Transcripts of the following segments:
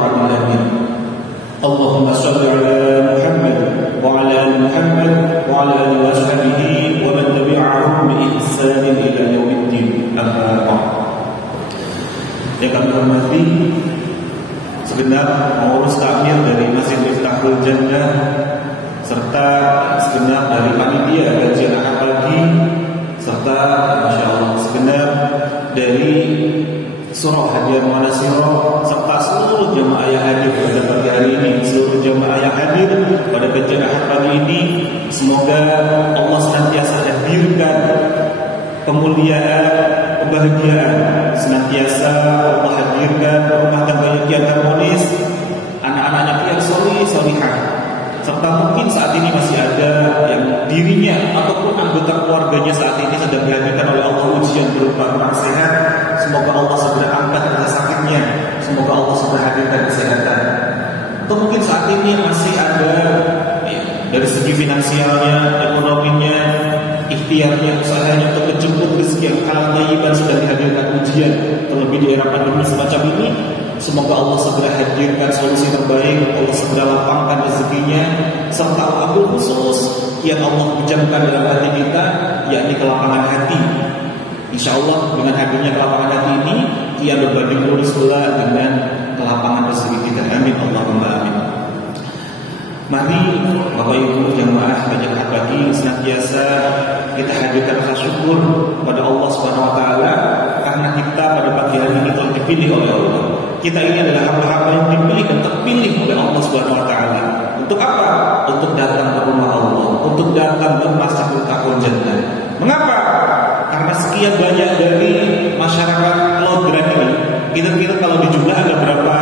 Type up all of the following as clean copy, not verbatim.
rabbil alamin. Allahumma shalli ala Muhammad wa ala ali Muhammad wa ala ali washabihi wa man tabi'ahum bi ihsan ila yaumiddin. Amma ba'd. Yang kami hormati segenap pengurus takmir dari Masjid Miftahul Jannah serta segenap dari panitia kajian Ahad pagi serta Masya Allah segenap dari Surah Hadiah Manasiro serta seluruh jemaah yang hadir pada pagi hari ini, seluruh jemaah yang hadir pada kajian Ahad pagi ini, semoga Allah senantiasa hadirkan kemuliaan, kebahagiaan, senantiasa Allah hadirkan rumah tangga yang harmonis, anak-anaknya yang solihah, serta mungkin saat ini masih ada yang dirinya ataupun anggota keluarganya saat ini sedang dihadirkan oleh Allah ujian berupa kurang sehat. Semoga Allah segera angkat rasa sakitnya, semoga Allah segera hadirkan kesehatan. Atau mungkin saat ini masih ada dari segi finansialnya, ekonominya, ikhtiarnya, usahanya untuk menjemput rezeki yang halal thayyiban sedang dihadirkan ujian, terlebih di era pandemi semacam ini. Semoga Allah segera hadirkan solusi terbaik, Allah segera lapangkan rezekinya, serta wabil khusus yang Allah pejamkan dalam hati kita, yakni kelapangan hati. Insya Allah dengan hadirnya kelapangan hati ini, ia berbanding lurus pula dengan kelapangan rezeki kita. Amin Allahumma amin. Mari Bapak Ibu jamaah kajian Ahad pagi senantiasa kita hadirkan rasa syukur pada Allah Subhanahu wa taala karena kita pada pagi hari ini telah dipilih oleh Allah. Kita ini adalah hamba-hamba yang dipilih dan terpilih oleh Allah Subhanahu wa taala. Untuk apa? Untuk datang ke rumah Allah, untuk datang ke Masjidil Jannah. Mengapa? Karena sekian banyak dari masyarakat Lodran ini, kira-kira kalau dijumlah ada berapa?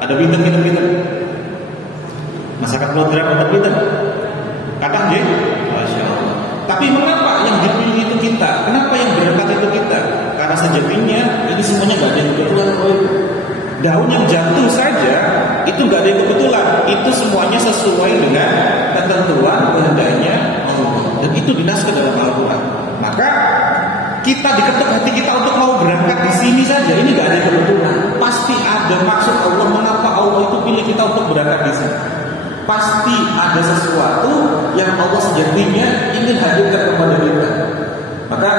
Ada pinter-pinter. Masyarakat Lodran ada pinter. Kata dia, Masya Allah. Tapi mengapa yang dipilih itu kita? Kenapa yang berangkat itu kita? Karena sejatinya ini semuanya gak ada yang kebetulan. Daun yang jatuh saja itu gak ada yang kebetulan. Itu semuanya sesuai dengan ketentuan kehendaknya Allah. Dan itu dinaskan dalam Al-Quran. Maka kita diketuk hati kita untuk mau berangkat di sini saja. Ini gak ada yang kebetulan. Pasti ada maksud Allah. Mengapa Allah itu pilih kita untuk berangkat di sini? Pasti ada sesuatu yang Allah sejatinya ingin hadirkan kepada kita. Maka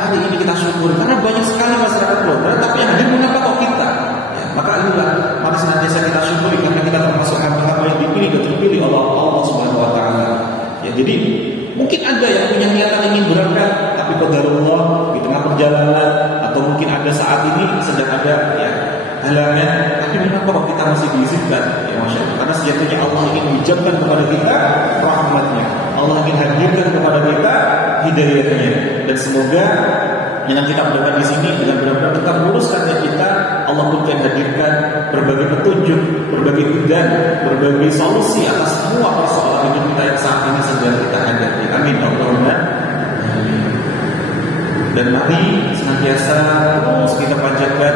hari ini kita syukur karena banyak sekali masyarakat Lodran, tapi yang hadir mengapa kok kita? Ya, maka inilah mari senantiasa kita syukuri karena kita termasuk hamba-hamba yang dipilih dan terpilih oleh Allah Subhanahu wa taala. Ya, jadi mungkin ada yang punya niatan ingin berangkat, tapi qadarullah di tengah perjalanan atau mungkin ada saat ini sedang ada halangan, tapi mengapa kok kita masih diizinkan? Ya Masya Allah, karena sejatinya Allah ingin menjamkan kepada kita rahmatnya, Allah ingin hadirkan kepada kita hidayahnya, dan semoga yang kita mendengar di sini dengan benar-benar tetap luruskan kita, Allah pun akan hadirkan berbagai petunjuk, berbagai hudan, berbagai solusi atas semua persoalan hidup kita yang saat ini sedang kita hadapi. Amin Allahumma. Dan mari senantiasa terus kita panjatkan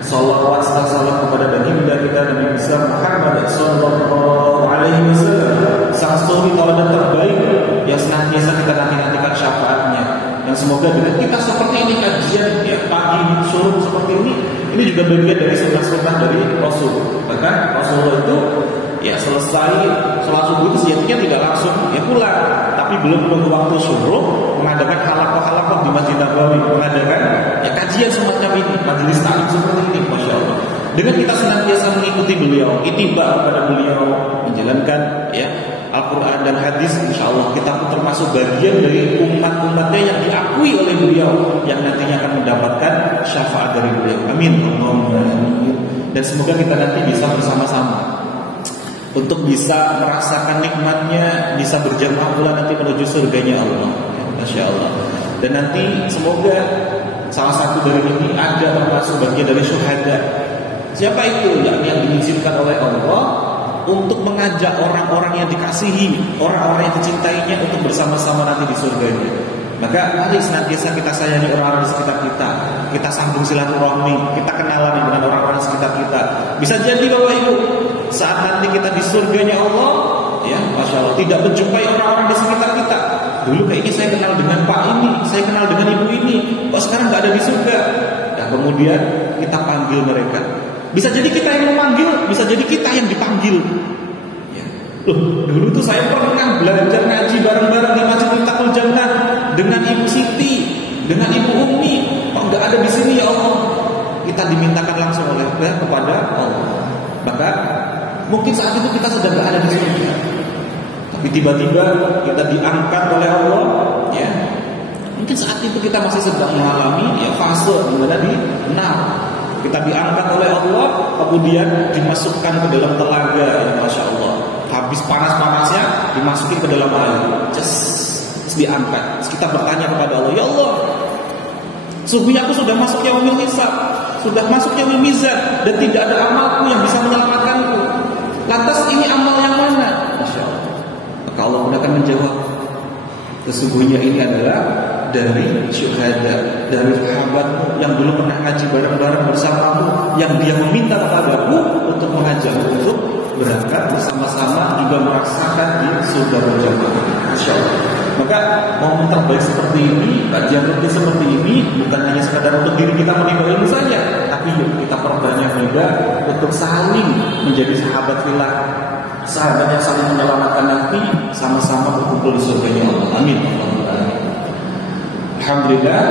salawat serta salam kepada baginda kita Nabi besar Muhammad sallallahu alaihi wasallam, sang suri tauladan terbaik yang senantiasa kita nanti-nantikan syafaatnya. Yang semoga dengan kita seperti ini kajian pagi sore seperti ini juga bagian dari sunnah-sunnah dari Rasul. Bahkan Rasulullah itu selesai sholat subuh itu sejatinya tidak langsung pulang, tapi belum menunggu waktu subuh mengadakan halaqah-halaqah di Masjid Nabawi, mengadakan kajian semacam ini, majelis taklim seperti ini, Masya Allah. Dengan kita senantiasa mengikuti beliau, ittiba kepada beliau, menjalankan Al-Quran dan hadis, insya Allah kita pun termasuk bagian dari umat-umatnya yang diakui oleh beliau, yang nantinya akan mendapatkan syafaat dari beliau. Amin. Dan semoga kita nanti bisa bersama-sama untuk bisa merasakan nikmatnya, bisa berjamaah pula nanti menuju surganya Allah. Masya Allah. Dan nanti semoga salah satu dari ini ada termasuk bagian dari syuhada. Siapa itu? Yang diizinkan oleh Allah untuk mengajak orang-orang yang dikasihi, orang-orang yang dicintainya untuk bersama-sama nanti di surganya. Maka mari senantiasa kita sayangi orang-orang di sekitar kita, kita sambung silaturahmi, kita kenalan dengan orang-orang di sekitar kita. Bisa jadi Bapak Ibu, saat nanti kita di surganya Allah, Masya Allah, tidak menjumpai orang-orang di sekitar kita. Dulu kayaknya saya kenal dengan Pak ini, saya kenal dengan Ibu ini, kok sekarang nggak ada di surga? Dan kemudian kita panggil mereka. Bisa jadi kita yang memanggil, bisa jadi kita yang dipanggil. Ya. Loh, dulu tuh saya pernah belajar ngaji bareng-bareng di Masjid Miftahul Jannah dengan Ibu Siti, dengan Ibu Umi. Kok nggak ada di sini ya Allah? Kita dimintakan langsung oleh kepada Allah. Maka mungkin saat itu kita sudah nggak ada di sini. Tapi tiba-tiba kita diangkat oleh Allah, ya. Mungkin saat itu kita masih sedang mengalami ya fase di mana di kita diangkat oleh Allah, kemudian dimasukkan ke dalam telaga, ya, Masya Allah. Habis panas-panasnya dimasukin ke dalam air, terus diangkat. Terus kita bertanya kepada Allah, ya Allah, sungguhnya aku sudah masuk yaumil hisab, sudah masuk yaumil mizan, dan tidak ada amalku yang bisa menyelamatkanku. Lantas ini amal yang mana? Masya Allah. Maka Allah pun akan menjawab, sesungguhnya ini adalah dari syuhada, dari sahabatmu yang dulu pernah ngaji bareng-bareng bersamamu, yang dia meminta kepadaku untuk mengajakmu untuk berangkat bersama-sama hingga merasakan di surga berjamaah. Masya Allah. Maka momen terbaik seperti ini, kajian rutin seperti ini, bukan hanya sekadar untuk diri kita menimba ilmu saja, tapi yuk kita perbanyak juga untuk saling menjadi sahabat fillah, sahabat yang saling menyelamatkan nanti, sama-sama berkumpul di surganya Allah. Amin. Alhamdulillah,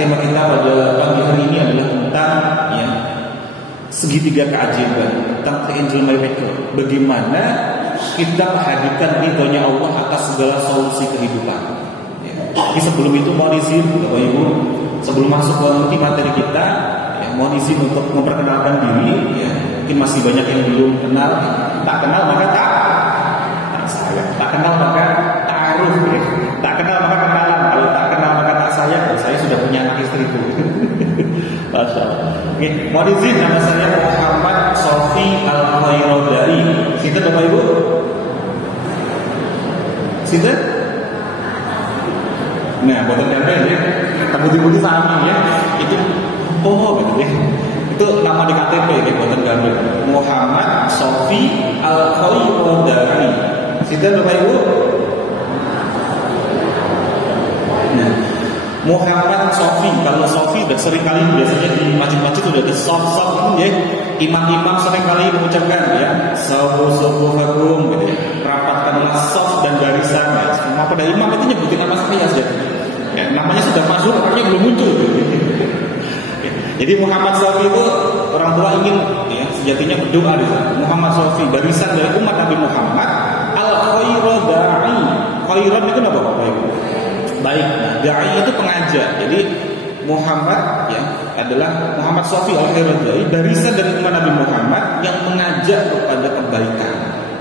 tema kita pada pagi hari ini adalah tentang ya, segitiga keajaiban, tentang angel miracle. Bagaimana kita menghadirkan ridhonya Allah atas segala solusi kehidupan. Ya. Jadi sebelum itu mohon izin Bapak Ibu, sebelum masuk ke materi kita, ya, mohon izin untuk memperkenalkan diri. Ya. Mungkin masih banyak yang belum kenal. Tak kenal maka tak sayang. Tak kenal maka ta'aruf. Ya. Tak kenal maka kenalan. Kalau tak kenal maka tak sayang. Saya sudah punya anak istri itu. Masya Allah. Oke, mohon izin, nama saya Muhammad Sofi Al-Khairodai. Sinten Bapak Ibu? Sinten? Nah, buatan gambar ya. Putih-putih sama ya. Itu gitu ya. Itu nama di KTP ya, buatan gambar. Muhammad Sofi Al-Khairodai. Sinten Bapak Ibu? Nah, Muhammad Sofi. Kalau Sofi udah sering kali biasanya di masjid-masjid udah ada sof-sof itu ya. Imam-imam sering kali mengucapkan ya, sawu-sawu-fakum gitu ya. Rapatkanlah sof dan barisan ya. Semua pada imam itu nyebutin nama saya saja. Ya, namanya sudah masuk, orangnya belum muncul gitu. Ya, jadi Muhammad Sofi itu orang tua ingin ya, sejatinya berdoa gitu. Muhammad Sofi, barisan dari umat Nabi Muhammad Al-Khairodai. Khairat itu apa Bapak Ibu? Baik, nah, da'i itu pengajak. Jadi Muhammad ya adalah Muhammad Sofi Al-Khairodai, barisan dari umat Nabi Muhammad yang mengajak kepada kebaikan.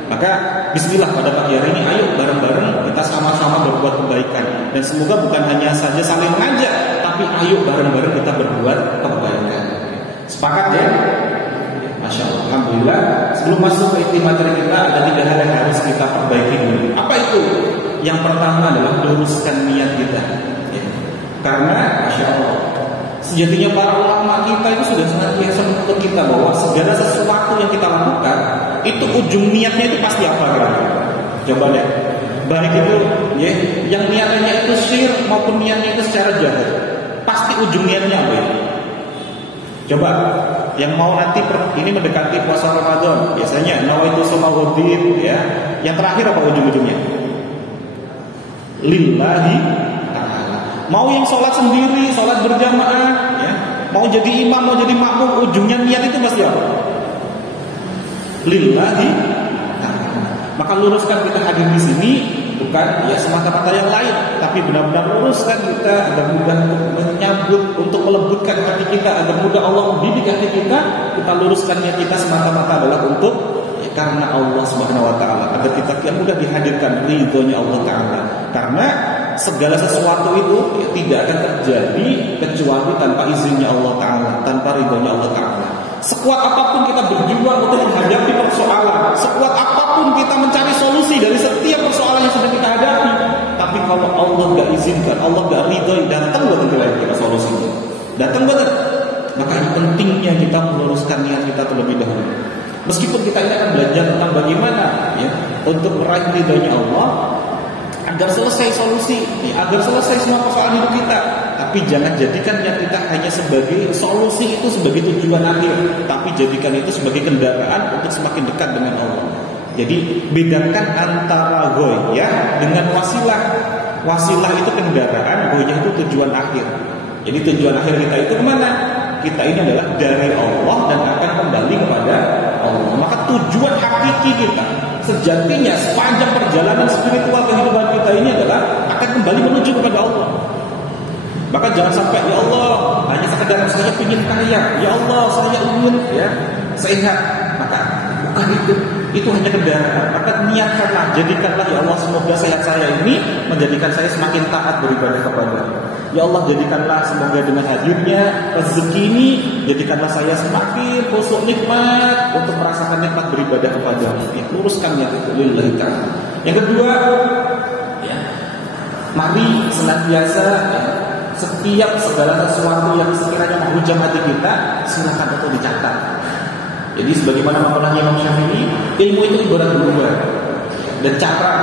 Maka bismillah pada pagi hari ini, ayo bareng-bareng kita sama-sama berbuat kebaikan. Dan semoga bukan hanya saja saling mengajak, tapi ayo bareng-bareng kita berbuat kebaikan. Sepakat ya? Masya Allah. Alhamdulillah. Sebelum masuk ke inti materi kita, ada 3 hal yang harus kita perbaiki dulu. Apa itu? Yang pertama adalah luruskan niat kita ya. Karena Masya Allah, sejatinya para ulama kita itu sudah senantiasa menuntut kita bahwa segala sesuatu yang kita lakukan itu ujung niatnya itu pasti apa kan? Coba deh, baik itu ya, yang niatnya itu syirik maupun niatnya itu secara jahat, pasti ujung niatnya apa ya? Coba yang mau nanti ini mendekati puasa Ramadan, biasanya nawaitu sumawuddin ya. Yang terakhir apa ujung-ujungnya? Lillahi ta'ala. Mau yang sholat sendiri, sholat berjamaah ya, mau jadi imam, mau jadi makmum, ujungnya niat itu pasti apa? Lillahi ta'ala. Maka luruskan kita hadir di sini bukan ya semata-mata yang lain, tapi benar-benar luruskan kita agar mudah untuk menyambut, untuk melembutkan hati kita, agar mudah Allah membimbing hati kita. Kita luruskan niat kita semata-mata adalah untuk karena Allah Subhanahu wa taala, agar kita mudah dihadirkan ridhonya Allah taala. Karena segala sesuatu itu ya, tidak akan terjadi kecuali tanpa izinnya Allah taala, tanpa ridhonya Allah taala. Sekuat apapun kita berjuang untuk menghadapi persoalan, sekuat apapun kita mencari solusi dari setiap persoalan yang sedang kita hadapi, tapi kalau Allah nggak izinkan, Allah nggak ridho, datang buat kita solusinya, datang banget. Maka pentingnya kita meluruskan niat kita terlebih dahulu. Meskipun kita ini akan belajar tentang bagaimana ya untuk meraih ridhonya Allah agar selesai solusi, ya, agar selesai semua persoalan hidup kita. Tapi jangan jadikan niat kita hanya sebagai solusi, itu sebagai tujuan akhir, tapi jadikan itu sebagai kendaraan untuk semakin dekat dengan Allah. Jadi bedakan antara ghoyah dengan wasilah. Wasilah itu kendaraan, ghoyah itu tujuan akhir. Jadi tujuan akhir kita itu kemana? Kita ini adalah dari Allah dan akan kembali kepada Allah. Maka tujuan hakiki kita sejatinya sepanjang perjalanan spiritual kehidupan kita ini adalah akan kembali menuju kepada Allah. Maka jangan sampai ya Allah hanya sekedar saya ingin kaya, ya Allah saya ingin sehat. Maka bukan itu. Itu hanya kendaraan. Maka niatkanlah, jadikanlah ya Allah semoga sehat saya ini menjadikan saya semakin taat beribadah kepada. Ya Allah jadikanlah semoga dengan hadirnya rezeki ini jadikanlah saya semakin khusyuk nikmat untuk merasakan nikmat beribadah kepada. Luruskan niat itu lillahi ta'ala. Yang kedua, mari senantiasa setiap segala sesuatu yang sekiranya menghujam hati kita silakan untuk dicatat. Jadi sebagaimana mengatakan Imam Syafi'i, ilmu itu ibarat buah dan cara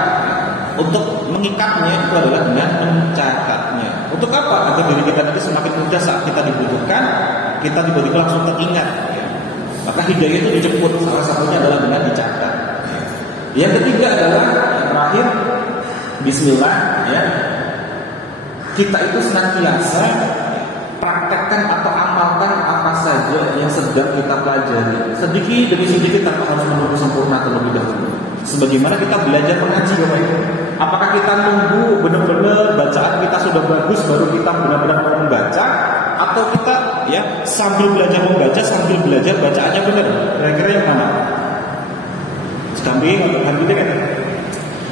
untuk mengikatnya itu adalah dengan mencatatnya. Untuk apa? Agar diri kita nanti semakin mudah saat kita dibutuhkan, kita tiba-tiba langsung teringat. Maka hidayah itu dijemput, salah satunya adalah dengan dicatat. Yang ketiga adalah yang terakhir, Bismillah. Kita itu senantiasa praktekkan atau amalkan apa saja yang sedang kita pelajari, sedikit demi sedikit tanpa harus menunggu sempurna terlebih dahulu. Sebagaimana kita belajar mengaji, Bapak Ibu. Apakah kita nunggu benar-benar bacaan kita sudah bagus baru kita benar-benar mau membaca, atau kita sambil belajar membaca sambil belajar bacaannya benar? Kira-kira yang mana? Sekambing atau kan gitu kan?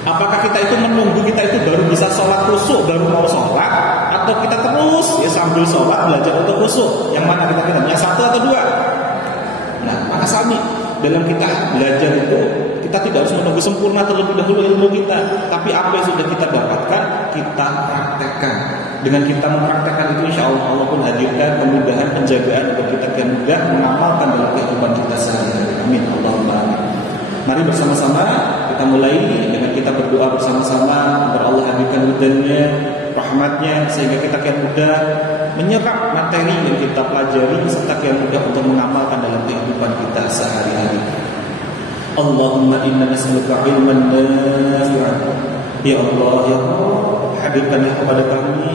Apakah kita itu menunggu kita itu baru bisa sholat khusyuk baru mau sholat, atau kita terus sambil sholat belajar untuk khusyuk? Yang mana kita yang satu atau dua? Nah, maka sami dalam kita belajar itu kita tidak harus menunggu sempurna terlebih dahulu ilmu kita, tapi apa yang sudah kita dapatkan kita praktekkan. Dengan kita mempraktekkan itu, insya Allah Allah pun hadirkan kemudahan penjagaan agar kita mudah mengamalkan dalam kehidupan kita sehari-hari. Amin. Allahumma amin. Mari bersama-sama kita mulai dengan kita berdoa bersama-sama agar Allah hadirkan ridha-Nya, rahmat-Nya, sehingga kita mudah menyerap materi yang kita pelajari serta mudah untuk mengamalkan dalam kehidupan kita sehari-hari. Allahumma inna nas'aluka ilman nafi'an. Ya Allah, ya Allah, hadirkanlah kepada kami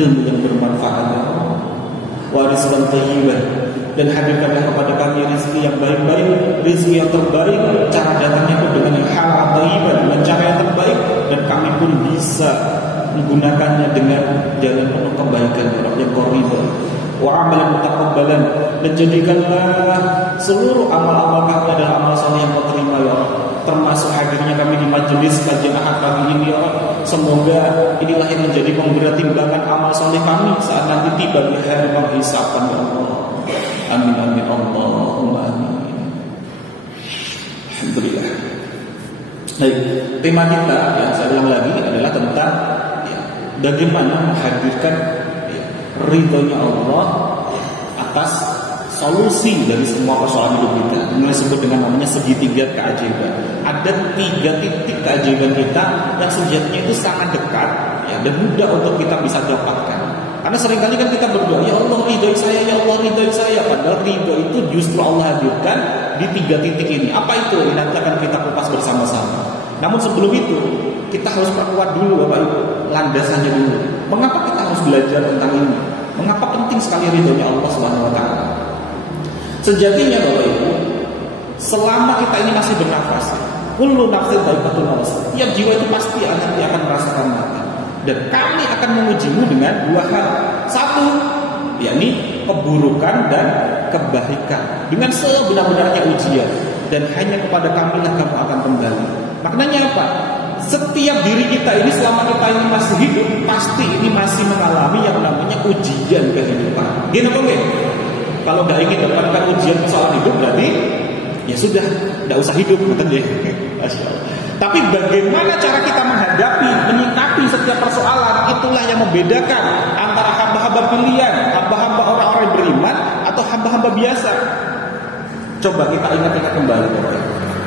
ilmu yang bermanfaat, wa rizqan thayyiban, dan hadirkanlah kepada kami rezeki yang baik-baik, rezeki yang terbaik. Cara datangnya pun dengan yang halal thayyiban, dengan cara yang terbaik, dan kami pun bisa menggunakannya dengan jalan penuh kebaikan yang qariban. Wa amalan mutaqabbalan, dan jadikanlah seluruh amal-amal kami adalah amal saleh yang kau terima ya Allah. Termasuk hadirnya kami di majelis kajian Ahad pagi ini ya Allah. Semoga inilah yang menjadi pemberat timbangan amal saleh kami saat nanti tiba di hari penghisaban ya Allah. Amin amin Allahumma amin. Alhamdulillah. Baik, tema kita saya ulang lagi adalah tentang bagaimana menghadirkan ridhonya Allah atas solusi dari semua persoalan hidup kita. Ini disebut dengan namanya segitiga keajaiban. Ada 3 titik keajaiban kita yang sejatinya itu sangat dekat dan mudah untuk kita bisa dapatkan. Karena seringkali kan kita berdoa, ya Allah ridhoi saya, ya Allah ridhoi saya. Padahal ridho itu justru Allah hadirkan di 3 titik ini. Apa itu? Ini nanti akan kita kupas bersama-sama. Namun sebelum itu kita harus perkuat dulu Bapak Ibu landasannya dulu. Mengapa kita harus belajar tentang ini? Mengapa penting sekali ridhonya Allah Subhanahu wa taala? Sejatinya Bapak Ibu, selama kita ini masih bernafas, kullu nafsin dha'iqatul maut. Tiap jiwa itu pasti nanti akan merasakan mati. Dan kami akan mengujimu dengan 2 hal. 1, yakni keburukan dan kebaikan. Dengan sebenar-benarnya ujian. Dan hanya kepada kami lah kamu akan kembali. Maknanya apa? Setiap diri kita ini selama kita ini masih hidup, pasti ini masih mengalami yang namanya ujian kehidupan. Gini apa enggak? Kalau nggak ingin mendapatkan ujian persoalan hidup, berarti ya sudah, nggak usah hidup, betul ya. Tapi bagaimana cara kita menghadapi, menyikapi setiap persoalan, itulah yang membedakan antara hamba-hamba pilihan, hamba-hamba orang-orang yang beriman atau hamba-hamba biasa. Coba kita ingat-ingat kembali.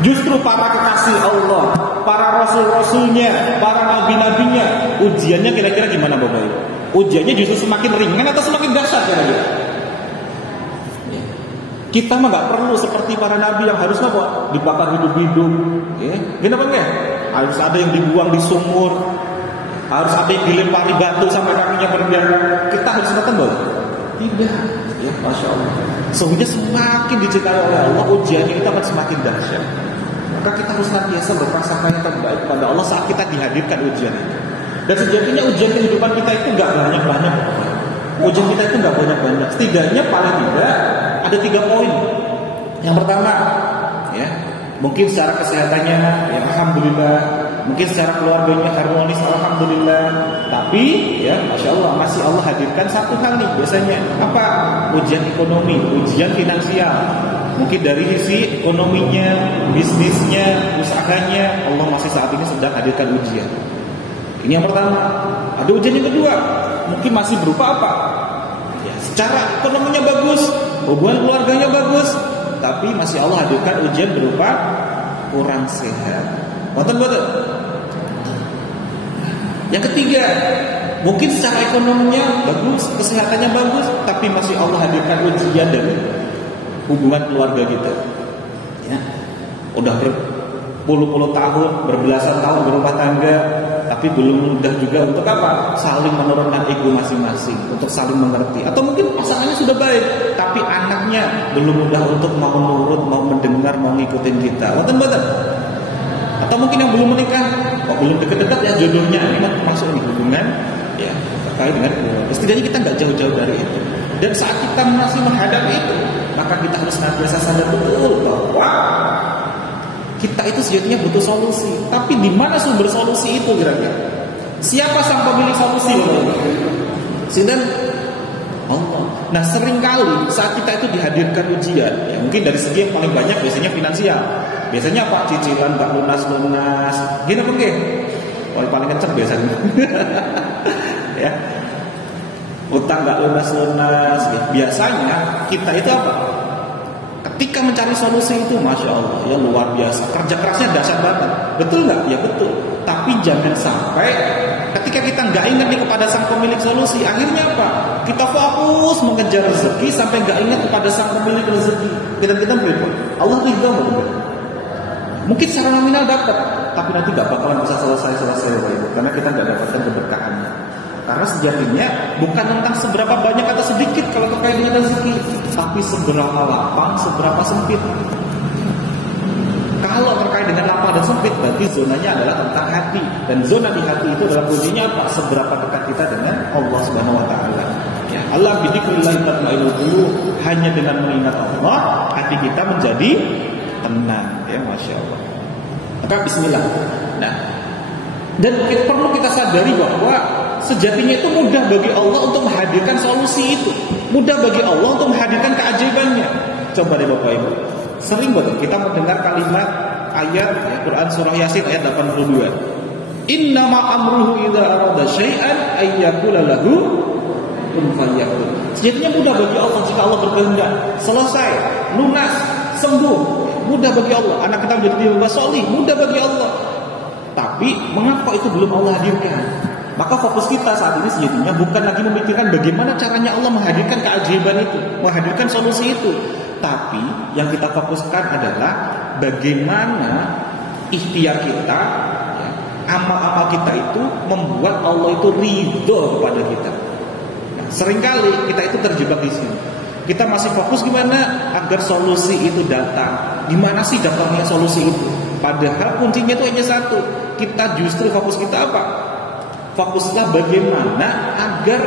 Justru para kekasih Allah, para rasul-rasulnya, para nabi-nabinya, ujiannya kira-kira gimana Bapak Ibu? ujiannya justru semakin ringan atau semakin dahsyat kira-kira? Kita mah nggak perlu seperti para nabi yang harus apa? Dibakar hidup-hidup, ya. Kenapa enggak? Harus ada yang dibuang di sumur, harus ada yang dilempari batu sampai kakinya berdarah. Kita harus nonton boleh? Tidak, ya, masya Allah. Sehingga semakin dicintai oleh Allah, ujiannya itu akan semakin dahsyat. Maka kita harus senantiasa berprasangka yang terbaik pada Allah saat kita dihadirkan ujian itu. Dan sejatinya ujian kehidupan kita itu nggak banyak-banyak. Ujian kita itu nggak banyak-banyak. Setidaknya paling tidak ada 3 poin. Yang pertama, ya, mungkin secara kesehatannya, ya alhamdulillah. Mungkin secara keluarganya harmonis, alhamdulillah. Tapi, ya, masya Allah, masih Allah hadirkan satu hal nih. Biasanya apa? Ujian ekonomi, ujian finansial. Mungkin dari sisi ekonominya, bisnisnya, usahanya, Allah masih saat ini sedang hadirkan ujian. Ini yang pertama. Ada ujian yang kedua, mungkin masih berupa apa? Ya, secara ekonominya bagus, hubungan keluarganya bagus, tapi masih Allah hadirkan ujian berupa kurang sehat. Betul. Yang ketiga, mungkin secara ekonominya bagus, kesehatannya bagus, tapi masih Allah hadirkan ujian dari hubungan keluarga kita. Ya, udah berpuluh-puluh tahun, berbelasan tahun berumah tangga, tapi belum mudah juga untuk apa? Saling menurunkan ego masing-masing, untuk saling mengerti. Atau mungkin pasangannya sudah baik, tapi anaknya belum mudah untuk mau nurut, mau mendengar, mau ngikutin kita. Betul. Atau mungkin yang belum menikah, belum dekat-dekat ya jodohnya, ini masuk nih hubungan, ya terkait dengan setidaknya kita nggak jauh-jauh dari itu. Dan saat kita masih menghadapi itu, maka kita harus senantiasa sadar betul bahwa kita itu sejatinya butuh solusi. Tapi di mana sumber solusi itu kira-kira? Siapa sang pemilik solusi? Sedang Allah. Nah, seringkali saat kita itu dihadirkan ujian, ya mungkin dari segi yang paling banyak biasanya finansial. Biasanya apa? Cicilan gak lunas-lunas. Gini apa enggak? Paling kenceng biasanya. Ya. Utang gak lunas-lunas. Ya. Biasanya kita itu apa? Ketika mencari solusi itu, masya Allah, ya luar biasa. Kerja kerasnya dahsyat banget. Betul nggak? Ya betul. Tapi jangan sampai ketika kita nggak ingat nih kepada sang pemilik solusi, akhirnya apa? Kita fokus mengejar rezeki sampai nggak ingat kepada sang pemilik rezeki. Kita berikut. Allah ridho betul. Mungkin secara nominal dapat, tapi nanti nggak bakalan bisa selesai baik, karena kita nggak dapatkan keberkahannya. Karena sejatinya bukan tentang seberapa banyak atau sedikit kalau terkait dengan rezeki, tapi seberapa lapang, seberapa sempit. Kalau terkait dengan lapang dan sempit, berarti zonanya adalah tentang hati. Dan zona di hati itu adalah kuncinya apa? Seberapa dekat kita dengan Allah Subhanahu Wa Taala. Ya, Allah bidzikrillah tatma'innul qulub. Hanya dengan mengingat Allah, hati kita menjadi tenang. Ya, masya Allah. Maka Bismillah. Nah, dan perlu kita sadari bahwa sejatinya itu mudah bagi Allah untuk menghadirkan solusi itu. Mudah bagi Allah untuk menghadirkan keajaibannya. Coba deh Bapak Ibu. Sering banget kita mendengar kalimat ayat ya, Quran surah Yasin ayat 82. Innama amruhu idza arada syai'an ay yaqula lahu kun fayakun. Sejatinya mudah bagi Allah jika Allah berkehendak. Selesai, lunas, sembuh. Mudah bagi Allah. Anak kita menjadi hamba salih, mudah bagi Allah. Tapi mengapa itu belum Allah hadirkan? Maka fokus kita saat ini sejatinya bukan lagi memikirkan bagaimana caranya Allah menghadirkan keajaiban itu, menghadirkan solusi itu. Tapi yang kita fokuskan adalah bagaimana ikhtiar kita, ya, amal-amal kita itu membuat Allah itu ridho kepada kita. Nah, seringkali kita itu terjebak di sini. Kita masih fokus gimana agar solusi itu datang. Gimana sih datangnya solusi itu? Padahal kuncinya itu hanya satu. Kita justru fokus kita apa? Fokuslah bagaimana agar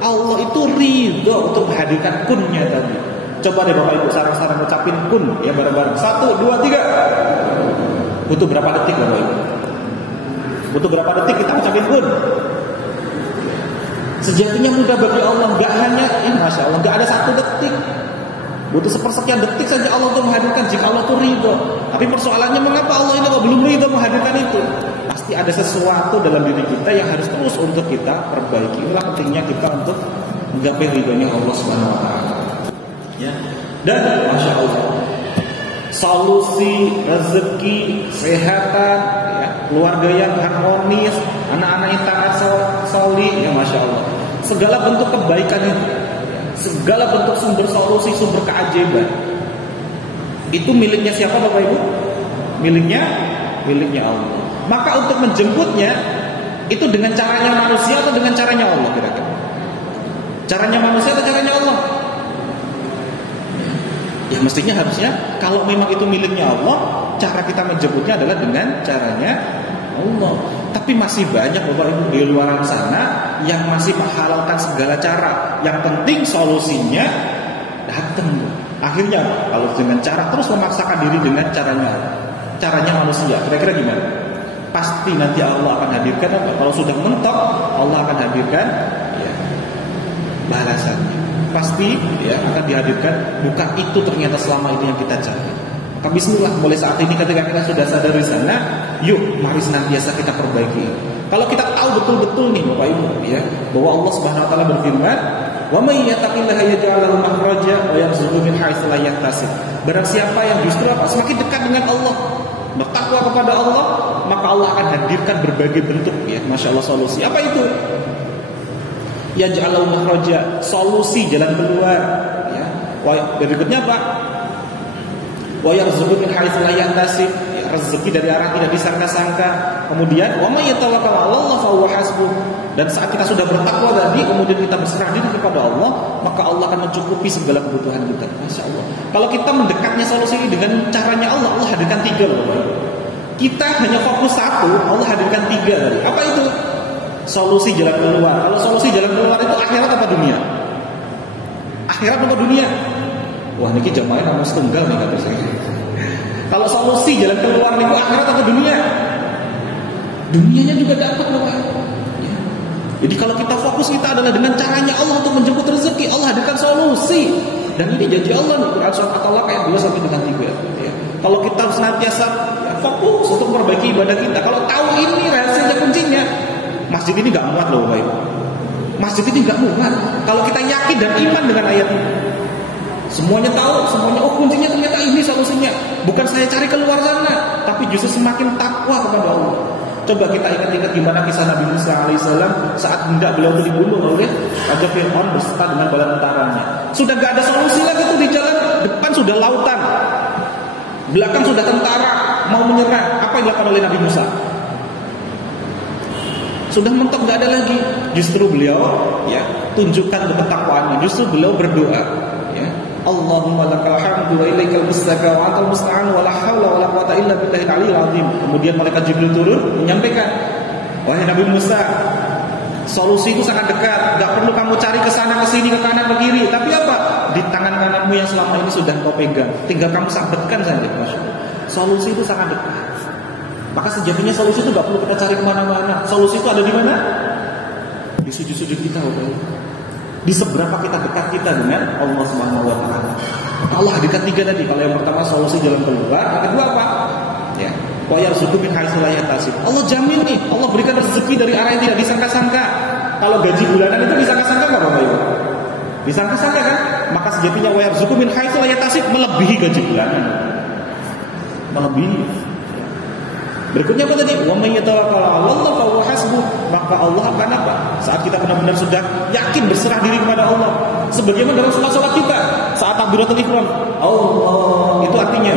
Allah itu ridho untuk menghadirkan kunnya tadi. Coba deh Bapak Ibu sarang-sarang ucapin kun ya bareng-bareng. 1, 2, 3. Butuh berapa detik Bapak Ibu? Butuh berapa detik kita ucapin kun? Sejatinya mudah bagi Allah. Gak hanya masya Allah, gak ada 1 detik. Butuh sepersekian detik saja Allah untuk menghadirkan jika Allah itu ridho. Tapi persoalannya mengapa Allah ini belum ridho menghadirkan itu? Pasti ada sesuatu dalam diri kita yang harus terus untuk kita perbaiki. Inilah pentingnya kita untuk menggapai ridhonya Allah Subhanahu Wa Taala. Ya. Dan masya Allah, solusi rezeki, kesehatan, ya, keluarga yang harmonis, anak-anak yang taat salih, ya masya Allah. segala bentuk kebaikan itu, segala bentuk sumber solusi, sumber keajaiban itu miliknya siapa Bapak Ibu? Miliknya Allah. Maka untuk menjemputnya itu dengan caranya manusia atau dengan caranya Allah kira-kira? Caranya manusia atau caranya Allah? Ya mestinya harusnya kalau memang itu miliknya Allah, cara kita menjemputnya adalah dengan caranya Allah. Tapi masih banyak Bapak Ibu di luar sana yang masih menghalalkan segala cara. Yang penting solusinya datang. Akhirnya kalau dengan cara terus memaksakan diri dengan caranya manusia, kira-kira gimana? Pasti nanti Allah akan hadirkan apa? Kalau sudah mentok, Allah akan hadirkan ya, balasannya. Pasti ya akan dihadirkan. Bukan itu ternyata selama ini yang kita cari. Maka bismillah, mulai saat ini ketika kita sudah sadar di sana, yuk mari senantiasa kita perbaiki. Kalau kita tahu betul-betul nih Bapak Ibu ya, bahwa Allah Subhanahu wa taala berfirman, "Wa may yattaqillaha yaj'al lahu makhraja wa yarzuqhu min haitsu la yahtasib." Barang siapa yang justru apa? Semakin dekat dengan Allah, bertakwa kepada Allah, maka Allah akan hadirkan berbagai bentuk ya, Masya Allah solusi. Apa itu? Yaj'al lahu makhraja, solusi jalan keluar ya. Berikutnya apa? Wa yarzuqhu min haitsu la yahtasib, rezeki dari arah tidak disangka-sangka. Kemudian wa may yatawakkal 'ala Allah fa huwa hasbuh. Dan saat kita sudah bertakwa tadi, kemudian kita berserah diri kepada Allah, maka Allah akan mencukupi segala kebutuhan kita. Masya Allah. Kalau kita mendekatnya solusi ini dengan caranya Allah, Allah hadirkan 3 loh. Kita hanya fokus 1, Allah hadirkan 3 tadi. Apa itu? Solusi jalan keluar. Kalau solusi jalan keluar itu akhirat apa dunia? Akhirat apa dunia? Wah, niki jamaah namun setunggal nih kata saya. Kalau solusi jalan keluar itu akhirat atau dunia? Dunianya juga dapat Bapak. Ya. Jadi kalau kita fokus kita adalah dengan caranya Allah untuk menjemput rezeki, Allah hadirkan solusi. Dan ini janji Allah nih, Quran surat At-Talaq ayat 2 sampai dengan 3. Ya. Kalau kita senantiasa ya, fokus untuk memperbaiki ibadah kita, kalau tahu ini rahasianya kuncinya, masjid ini nggak muat loh Bapak Ibu. Masjid ini nggak muat. Kalau kita yakin dan iman dengan ayat ini. Semuanya tahu, semuanya kuncinya ternyata ini solusinya. Bukan saya cari keluar sana, tapi justru semakin takwa kepada Allah. Coba kita ingat-ingat gimana kisah Nabi Musa alaihissalam saat hendak beliau dibunuh oleh Raja Fir'aun beserta dengan bala tentaranya. Sudah gak ada solusi lagi tuh di jalan depan sudah lautan, belakang sudah tentara mau menyerang. Apa yang dilakukan oleh Nabi Musa? Sudah mentok gak ada lagi. Justru beliau ya tunjukkan ketakwaannya. Justru beliau berdoa. Allahumma lakal hamdu wa ilaikal mustaka wa antal musta'an wa la haula wa la quwata illa billahil aliyyil azim. Kemudian malaikat Jibril turun menyampaikan, wahai Nabi Musa, solusi itu sangat dekat, enggak perlu kamu cari ke sana ke sini ke kanan ke kiri, tapi apa? Di tangan kananmu yang selama ini sudah kau pegang, tinggal kamu sabetkan saja. Solusi itu sangat dekat. Maka sejatinya solusi itu enggak perlu kita cari kemana-mana. Solusi itu ada di mana? Di sujud-sujud kita, Bapak. Di seberapa kita dekat kita dengan Allah Subhanahu wa taala. Allah hadirkan 3 tadi. Kalau yang pertama solusi jalan keluar, yang kedua apa? Ya, wa yarzuqhu min haitsu la yahtasib. Allah jamin nih, Allah berikan rezeki dari arah yang tidak disangka-sangka. Kalau gaji bulanan itu disangka-sangka enggak Bapak Ibu? Disangka-sangka kan? Maka sejatinya wa yarzuqhu min haitsu la yahtasib melebihi gaji bulanan. Melebihi. Berikutnya apa tadi? Wa may yatawakkal 'ala Allah fa huwa hasbuh. Maka Allah akan apa? Saat kita benar-benar sudah yakin berserah diri kepada Allah, sebagaimana dalam salat kita saat takbiratul ihram, Allah itu artinya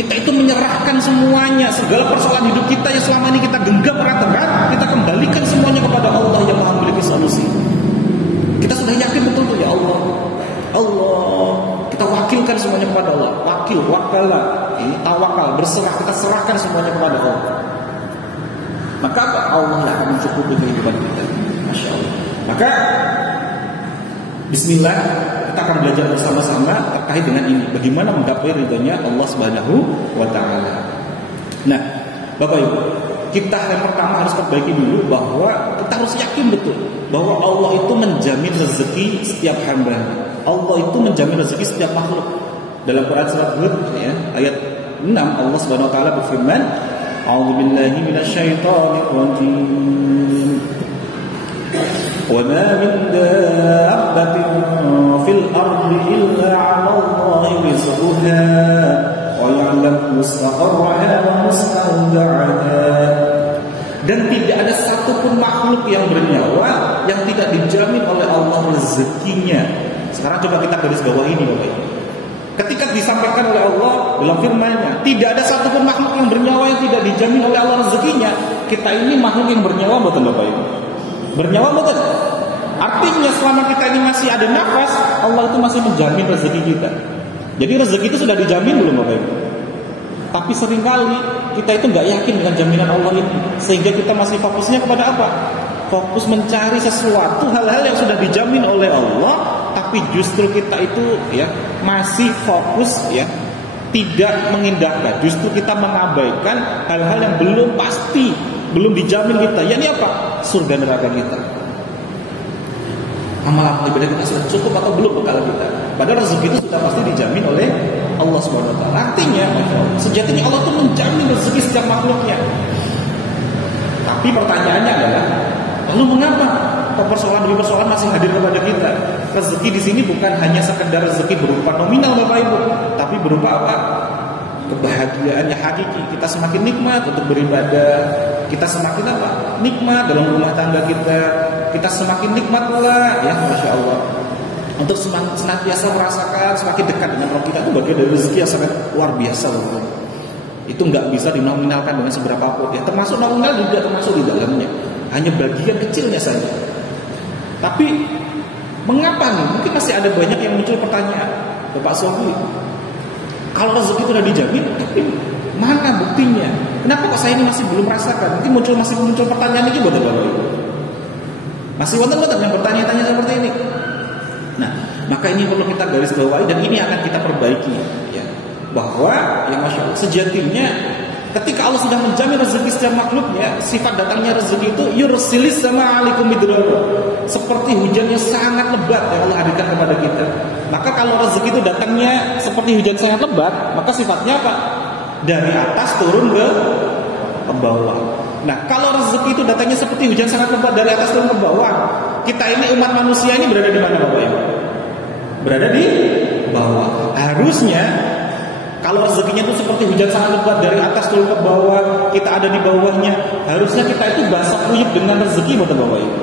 kita itu menyerahkan semuanya, segala persoalan hidup kita yang selama ini kita genggam erat-erat, kita kembalikan semuanya kepada Allah yang Maha memiliki solusi. Kita sudah yakin betul tuh ya Allah. Kita wakilkan semuanya kepada Allah. Wakala, ini tawakal, berserah, kita serahkan semuanya kepada Allah. Maka Allah akan mencukupi kehidupan kita. Masya Allah. Maka bismillah, kita akan belajar bersama-sama terkait dengan ini, bagaimana menggapai ridhonya Allah Subhanahu wa taala. Nah, Bapak Ibu, kita yang pertama harus perbaiki dulu bahwa kita harus yakin betul bahwa Allah itu menjamin rezeki setiap hamba. Allah itu menjamin rezeki setiap makhluk. Dalam Quran surat Hud ya, ayat 6 Allah Subhanahu wa taala berfirman, "A'udzubillahi minasyaitonir rajim. Wa ma min dabbatin fil ardi illa 'ala Allahi rizquha wa ya'lamu mustaqarraha wa mustawda'aha." Dan tidak ada satupun makhluk yang bernyawa yang tidak dijamin oleh Allah rezekinya. Sekarang coba kita garis bawah ini Bapak Ibu. Ketika disampaikan oleh Allah dalam firman-Nya, tidak ada satupun makhluk yang bernyawa yang tidak dijamin oleh Allah rezekinya. Kita ini makhluk yang bernyawa betul Bapak Ibu. Bernyawa betul. Artinya selama kita ini masih ada nafas, Allah itu masih menjamin rezeki kita. Jadi rezeki itu sudah dijamin belum Bapak Ibu? Tapi seringkali kita itu nggak yakin dengan jaminan Allah ini, sehingga kita masih fokusnya kepada apa? Fokus mencari sesuatu hal-hal yang sudah dijamin oleh Allah, tapi justru kita itu ya masih fokus ya tidak mengindahkan, justru kita mengabaikan hal-hal yang belum pasti, belum dijamin kita. Yakni apa? Surga neraka kita. Amal-amal ibadah kita sudah cukup atau belum bekal kita? Padahal rezeki itu sudah pasti dijamin oleh Allah Subhanahu wa taala. Artinya, sejatinya Allah itu menjamin rezeki setiap makhluknya. Tapi pertanyaannya adalah, lalu mengapa persoalan demi persoalan masih hadir kepada kita? Rezeki di sini bukan hanya sekedar rezeki berupa nominal Bapak Ibu, tapi berupa apa? Kebahagiaan yang hakiki. Kita semakin nikmat untuk beribadah, kita semakin apa? Nikmat dalam rumah tangga kita. Kita semakin nikmat pula ya, Masya Allah, untuk senantiasa merasakan semakin dekat dengan Roh kita. Itu bagian dari rezeki yang sangat luar biasa loh. Itu nggak bisa dinominalkan dengan seberapa pun ya, termasuk nominal juga termasuk di dalamnya, hanya bagian kecilnya saja. Tapi mengapa nih? Mungkin masih ada banyak yang muncul pertanyaan, Bapak Sofi, kalau rezeki itu sudah dijamin, tapi mana buktinya? Kenapa kok saya ini masih belum merasakan? Mungkin masih muncul pertanyaan ini buat Bapak Ibu. Masih wonten-wonten yang bertanya-tanya seperti ini. Nah, maka ini perlu kita garis bawahi dan ini akan kita perbaiki ya. Bahwa yang Masya Allah, sejatinya ketika Allah sudah menjamin rezeki setiap makhluknya, sifat datangnya rezeki itu yursilis sama alaikum midrara, seperti hujan yang sangat lebat yang Allah hadirkan kepada kita. Maka kalau rezeki itu datangnya seperti hujan sangat lebat, maka sifatnya apa? Dari atas turun ke bawah. Nah, kalau rezeki itu datangnya seperti hujan sangat lebat dari atas turun ke bawah, kita ini umat manusia ini berada di mana Bapak Ibu? Berada di bawah. Harusnya kalau rezekinya itu seperti hujan sangat lebat dari atas turun ke bawah, kita ada di bawahnya. Harusnya kita itu basah kuyup dengan rezeki, betul Bapak Ibu?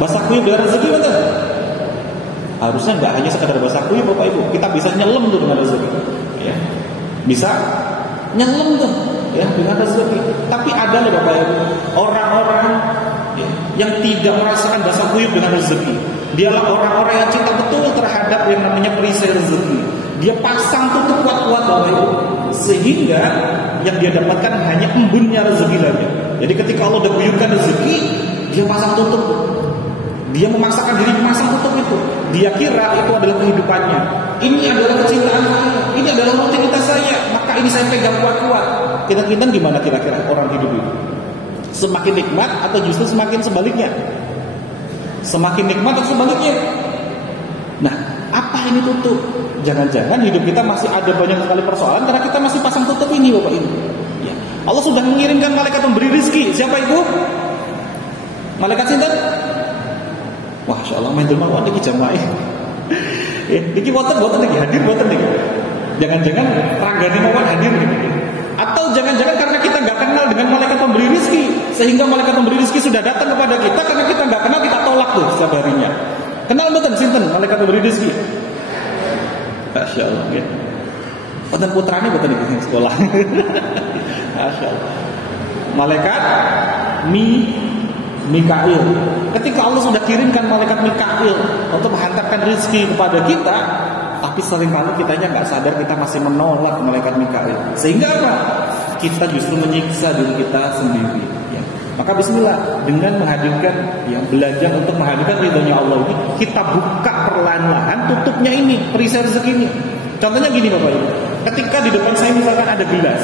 Basah kuyup dengan rezeki, betul? Harusnya nggak hanya sekadar basah kuyup Bapak Ibu, kita bisa nyelam tuh dengan rezeki. Ya. Bisa nyelam tuh ya dengan rezeki. Tapi ada loh Bapak Ibu orang-orang ya, yang tidak merasakan basah kuyup dengan rezeki. Dialah orang-orang yang cinta betul terhadap yang namanya perisai rezeki. Dia pasang tutup kuat-kuat Bapak Ibu, sehingga yang dia dapatkan hanya embunnya rezeki saja. Jadi ketika Allah udah guyurkan rezeki, dia pasang tutup. Dia memaksakan diri memasang tutup itu. Dia kira itu adalah kehidupannya. Ini adalah kecintaan saya, ini adalah rutinitas saya, maka ini saya pegang kuat-kuat. Kita gimana kira-kira orang hidup itu? Semakin nikmat atau justru semakin sebaliknya? Semakin nikmat atau sebaliknya? Nah, apa ini tutup? Jangan-jangan hidup kita masih ada banyak sekali persoalan karena kita masih pasang tutup ini Bapak Ibu. Ya. Allah sudah mengirimkan malaikat memberi rezeki. Siapa itu? Malaikat sinten? Wah, insyaallah main dermawan iki jamaah. Iki boten iki hadir boten iki. Jangan-jangan ranggane mawon hadir gitu. Atau jangan-jangan karena kita nggak kenal dengan malaikat pemberi rezeki, sehingga malaikat pemberi rezeki sudah datang kepada kita karena kita nggak kenal, kita tolak tuh setiap harinya. Kenal betul sinten malaikat pemberi rezeki? Masya Allah ya. Boten putrane boten iki sekolah. Masya Allah. Malaikat Mikail. Ketika Allah sudah kirimkan malaikat Mikail untuk menghantarkan rezeki kepada kita, tapi seringkali kitanya nggak sadar kita masih menolak malaikat Mikail. Sehingga apa? Kita justru menyiksa diri kita sendiri. Ya. Maka Bismillah, dengan menghadirkan, ya, belajar untuk menghadirkan ridhonya Allah ini, kita buka perlahan-lahan tutupnya ini, perisai rezeki ini. Contohnya gini Bapak Ibu, ketika di depan saya misalkan ada gelas.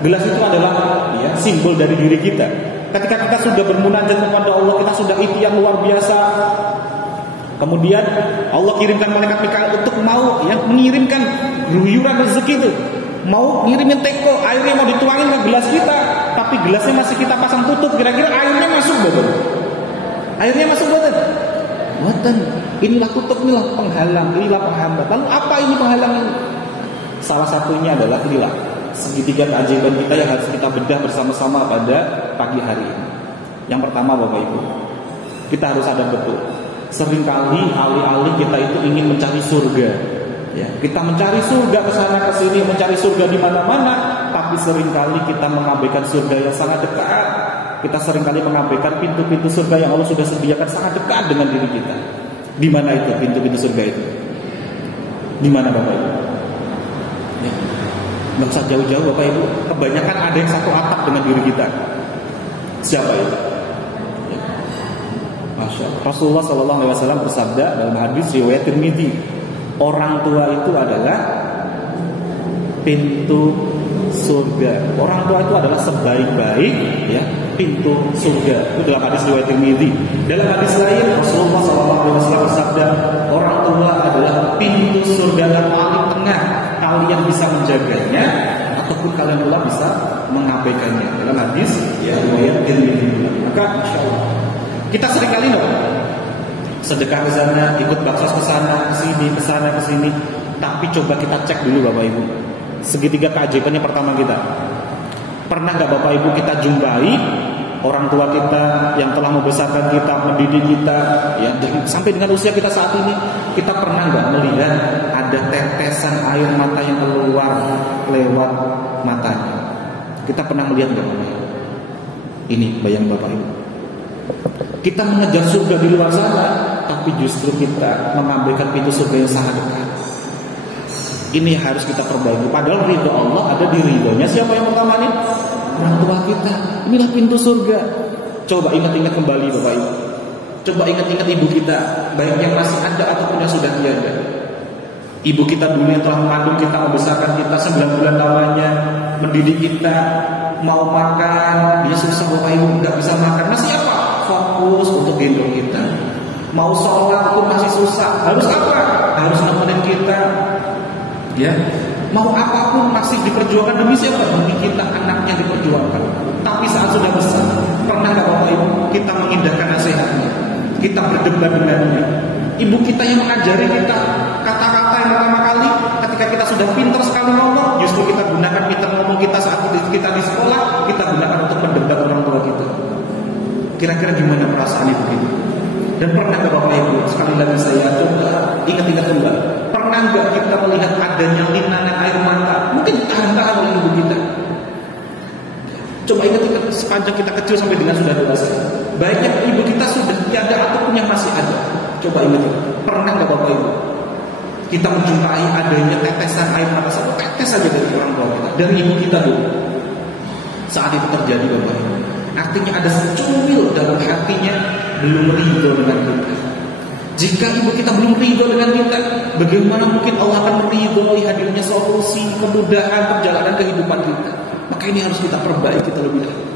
Gelas itu adalah ya, simbol dari diri kita. Ketika kita sudah bermunajat kepada Allah, kita sudah ikhtiar luar biasa. Kemudian Allah kirimkan malaikat Mikail untuk mau ya mengirimkan guyuran rezeki itu. Mau ngirimin teko, airnya mau dituangin ke gelas kita, tapi gelasnya masih kita pasang tutup. Kira-kira airnya masuk betul? Airnya masuk betul? Betul. Inilah tutup, inilah penghalang, inilah penghambat. Lalu apa ini penghalang ini? Salah satunya adalah inilah segitiga keajaiban kita yang harus kita bedah bersama-sama pada pagi hari ini. Yang pertama Bapak Ibu, kita harus sadar betul, seringkali alih-alih kita itu ingin mencari surga, ya, kita mencari surga ke sana ke sini, mencari surga di mana-mana, tapi seringkali kita mengabaikan surga yang sangat dekat. Kita seringkali mengabaikan pintu-pintu surga yang Allah sudah sediakan sangat dekat dengan diri kita. Di mana itu pintu-pintu surga itu? Di mana Bapak Ibu? Ya. Nggak usah jauh-jauh Bapak Ibu. Kebanyakan ada yang satu atap dengan diri kita. Siapa itu? Ya. Masya Allah. Rasulullah SAW bersabda dalam hadis riwayat Tirmidzi, orang tua itu adalah pintu surga. Orang tua itu adalah sebaik-baik, ya, pintu surga. Itu dalam hadis riwayat Tirmidzi. Dalam hadis lain Rasulullah SAW bersabda, orang tua adalah pintu surga yang paling tengah. Kalian bisa menjaganya ataupun kalian pula bisa mengabaikannya. Dalam hadis ya riwayat Tirmidzi. Maka insyaallah kita seringkali sedekah ke sana, ikut baksos ke sana, ke sana ke sini. Tapi coba kita cek dulu Bapak Ibu, segitiga keajaiban yang pertama kita. Pernah nggak Bapak Ibu kita jumpai orang tua kita yang telah membesarkan kita, mendidik kita, ya, sampai dengan usia kita saat ini, kita pernah nggak melihat ada tetesan air mata yang keluar lewat matanya? Kita pernah melihat nggak Bapak Ibu? Ini bayang Bapak Ibu. Kita mengejar surga di luar sana, tapi justru kita mengabaikan pintu surga yang sangat dekat. Ini harus kita perbaiki. Padahal ridho Allah ada di ridhonya siapa yang pertama nih? Orang tua kita. Inilah pintu surga. Coba ingat-ingat kembali Bapak Ibu. Coba ingat-ingat ibu kita, baik yang masih ada ataupun yang sudah tiada. Ibu kita dulu yang telah mengandung kita, membesarkan kita 9 bulan lamanya, mendidik kita, mau makan, dia susah Bapak Ibu, nggak bisa makan. Masih apa? Fokus untuk gendong kita. Mau sholat pun masih susah. Harus apa? Harus nemenin kita. Ya, mau apapun masih diperjuangkan demi siapa? Demi kita, anaknya diperjuangkan. Tapi saat sudah besar, pernah nggak Bapak Ibu kita mengindahkan nasihatnya? Kita berdebat dengannya. Ibu kita yang mengajari kita kata-kata yang pertama kali ketika kita sudah pintar sekali ngomong, justru kita gunakan pintar ngomong kita saat kita di sekolah, kita gunakan untuk mendebat orang tua kita. Kira-kira gimana perasaan ibu kita? Dan pernah nggak Bapak Ibu, sekali lagi saya coba ingat-ingat kembali, pernah nggak kita melihat adanya linangan air mata? Mungkin ditahan-tahan oleh ibu kita. Coba ingat-ingat sepanjang kita kecil sampai dengan sudah dewasa. Baiknya ibu kita sudah tiada ataupun yang masih ada. Coba ingat, pernah nggak Bapak Ibu kita menjumpai adanya tetesan air mata, satu tetes saja dari orang tua kita, dari ibu kita dulu. Saat itu terjadi Bapak Ibu, artinya ada secumil dalam hatinya belum ridho dengan kita. Jika ibu kita belum ridho dengan kita, bagaimana mungkin Allah akan meridhoi hadirnya solusi, kemudahan perjalanan kehidupan kita? Maka ini harus kita perbaiki terlebih dahulu.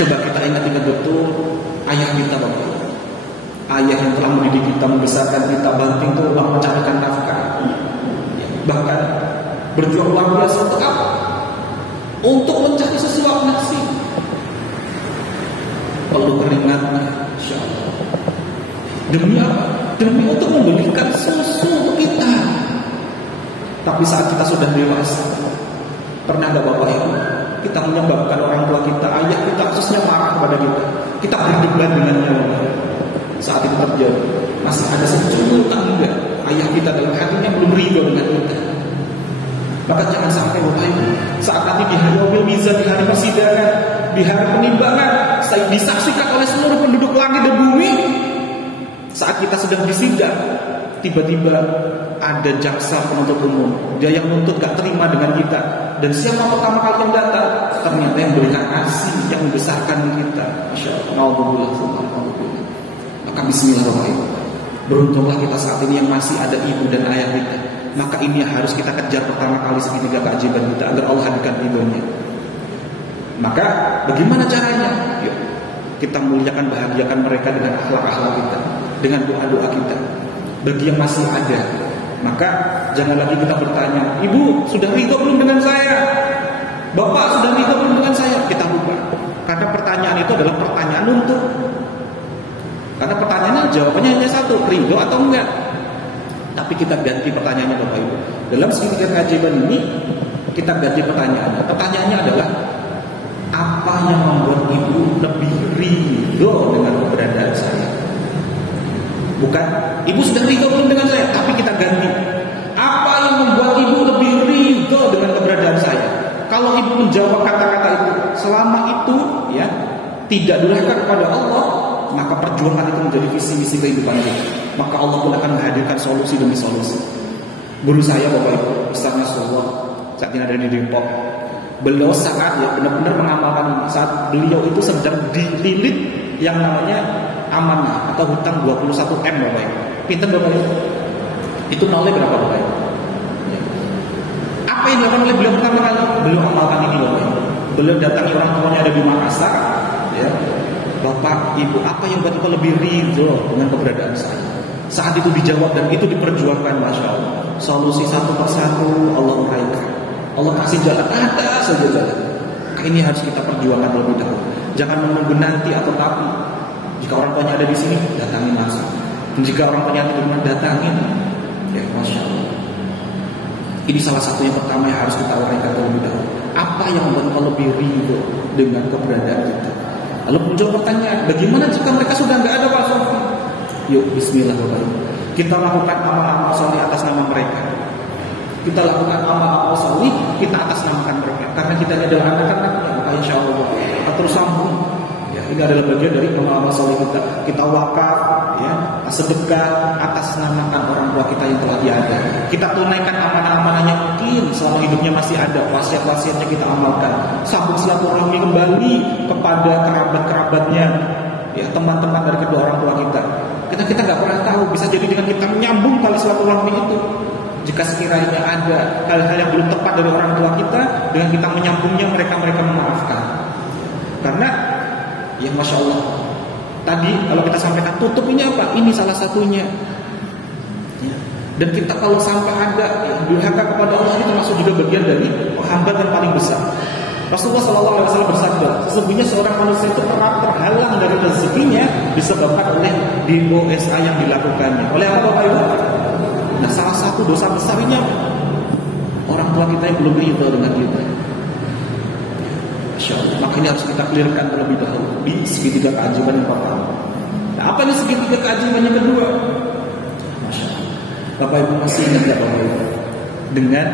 Coba kita ingat-ingat betul ayah kita Bapak. Ayah yang telah mendidik kita, membesarkan kita, banting tulang mencarikan nafkah. Bahkan berjuang luar biasa untuk apa? Untuk mencari sesuap nasi. Perlu keringatnya, insyaallah. Demi apa? Demi untuk memberikan susu untuk kita. Tapi saat kita sudah dewasa, pernah nggak Bapak Ibu kita menyebabkan orang tua kita, ayah kita khususnya marah kepada kita, kita berdebat dengannya? Saat itu terjadi, masih ada secumil tangga ayah kita dalam hatinya belum ridho dengan kita. Maka jangan sampai Bapak Ibu, saat nanti di hari yaumil mizan, di hari persidangan, di hari penimbangan, saya disaksikan oleh seluruh penduduk langit dan bumi. Saat kita sedang disidang, tiba-tiba ada jaksa penuntut umum, dia yang menuntut gak terima dengan kita. Dan siapa pertama kali yang datang? Ternyata yang berikan ASI, yang membesarkan kita. Masya Allah. Maka bismillahirrahmanirrahim. Beruntunglah kita saat ini yang masih ada ibu dan ayah kita. Maka ini harus kita kejar pertama kali segitiga keajaiban kita, agar Allah hadirkan ridhonya. Maka bagaimana caranya? Yuk, kita muliakan, bahagiakan mereka dengan akhlak-akhlak kita, dengan doa-doa kita. Bagi yang masih ada, maka jangan lagi kita bertanya, ibu sudah ridho belum dengan saya? Bapak sudah ridho belum dengan saya? Kita lupa. Karena pertanyaan itu adalah pertanyaan untuk. Karena pertanyaannya jawabannya hanya satu, ridho atau enggak. Tapi kita ganti pertanyaannya Bapak Ibu. dalam segitiga keajaiban ini kita ganti pertanyaannya. Pertanyaannya adalah, apa yang membuat ibu lebih ridho dengan keberadaan saya? Bukan, ibu sudah ridho belum dengan saya, tapi kita ganti. Apa yang membuat ibu lebih ridho dengan keberadaan saya? Kalau ibu menjawab kata-kata itu, selama itu ya tidak durhaka kepada Allah, maka perjuangan itu menjadi visi misi kehidupan kita. Maka Allah pun akan menghadirkan solusi demi solusi. Guru saya Bapak Ibu, Ustaz Nasrullah, saat ini ada di Depok. Beliau sangat ya benar-benar mengamalkan ini. Saat beliau itu sedang dililit yang namanya amanah atau hutang 21M Bapak Ibu. Pinter Bapak Ibu? Itu nolnya berapa Bapak Ibu? Ya. Apa yang dilakukan oleh beliau pertama kali? Beliau amalkan ini Bapak Ibu. Beliau datangi orang tuanya ada di Makassar, ya. Bapak, Ibu, apa yang buat kita lebih ridho dengan keberadaan saya? Saat itu dijawab dan itu diperjuangkan, Masya Allah. Solusi satu persatu Allah uraikan. Allah kasih jalan, ada saja jalan. Ini harus kita perjuangkan lebih dahulu. Jangan menunggu nanti atau tapi. Jika orang tuanya ada di sini, datangin langsung. Jika orang tuanya di rumah, datangin. Ya, Masya Allah. Ini salah satu yang pertama yang harus kita uraikan terlebih dahulu. Apa yang membuat kita lebih ridho dengan keberadaan kita? Lalu muncul pertanyaan, bagaimana jika mereka sudah nggak ada Pak Sofi? Yuk, Bismillah Bapak Ibu. Kita lakukan amal-amal saleh atas nama mereka. Kita lakukan amal-amal saleh, kita atas namakan mereka. Karena kita ini adalah anak-anaknya, maka insya Allah kita terus sambung. Ya, ini adalah bagian dari amal-amal saleh kita. Kita wakaf, ya, sedekah atas namakan orang tua kita yang telah tiada. Kita tunaikan amanah-amanahnya mungkin selama hidupnya masih ada. Wasiat-wasiatnya kita amalkan. Sambung silaturahmi kembali kepada kerabat-kerabatnya, ya, teman-teman dari kedua orang tua kita. Karena kita nggak pernah tahu, bisa jadi dengan kita menyambung tali silaturahmi itu. Jika sekiranya ada hal-hal yang belum tepat dari orang tua kita, dengan kita menyambungnya, mereka memaafkan. Karena ya Masya Allah, tadi kalau kita sampaikan tutup ini apa? Ini salah satunya. Ya. Dan kita kalau sampai ada durhaka kepada Allah, ini termasuk juga bagian dari hambatan paling besar. Rasulullah SAW bersabda, sesungguhnya seorang manusia itu pernah terhalang dari rezekinya disebabkan oleh dosa yang dilakukannya. Oleh apa Bapak Ibu? Nah, salah satu dosa besarnya orang tua kita yang belum ridho dengan kita. Masya Allah. Maka ini harus kita clearkan terlebih dahulu di segitiga keajaiban yang pertama. Nah, apa ini segitiga keajaiban yang kedua? Masya Allah. Bapak Ibu masih ingat gak Bapak Ibu? Dengan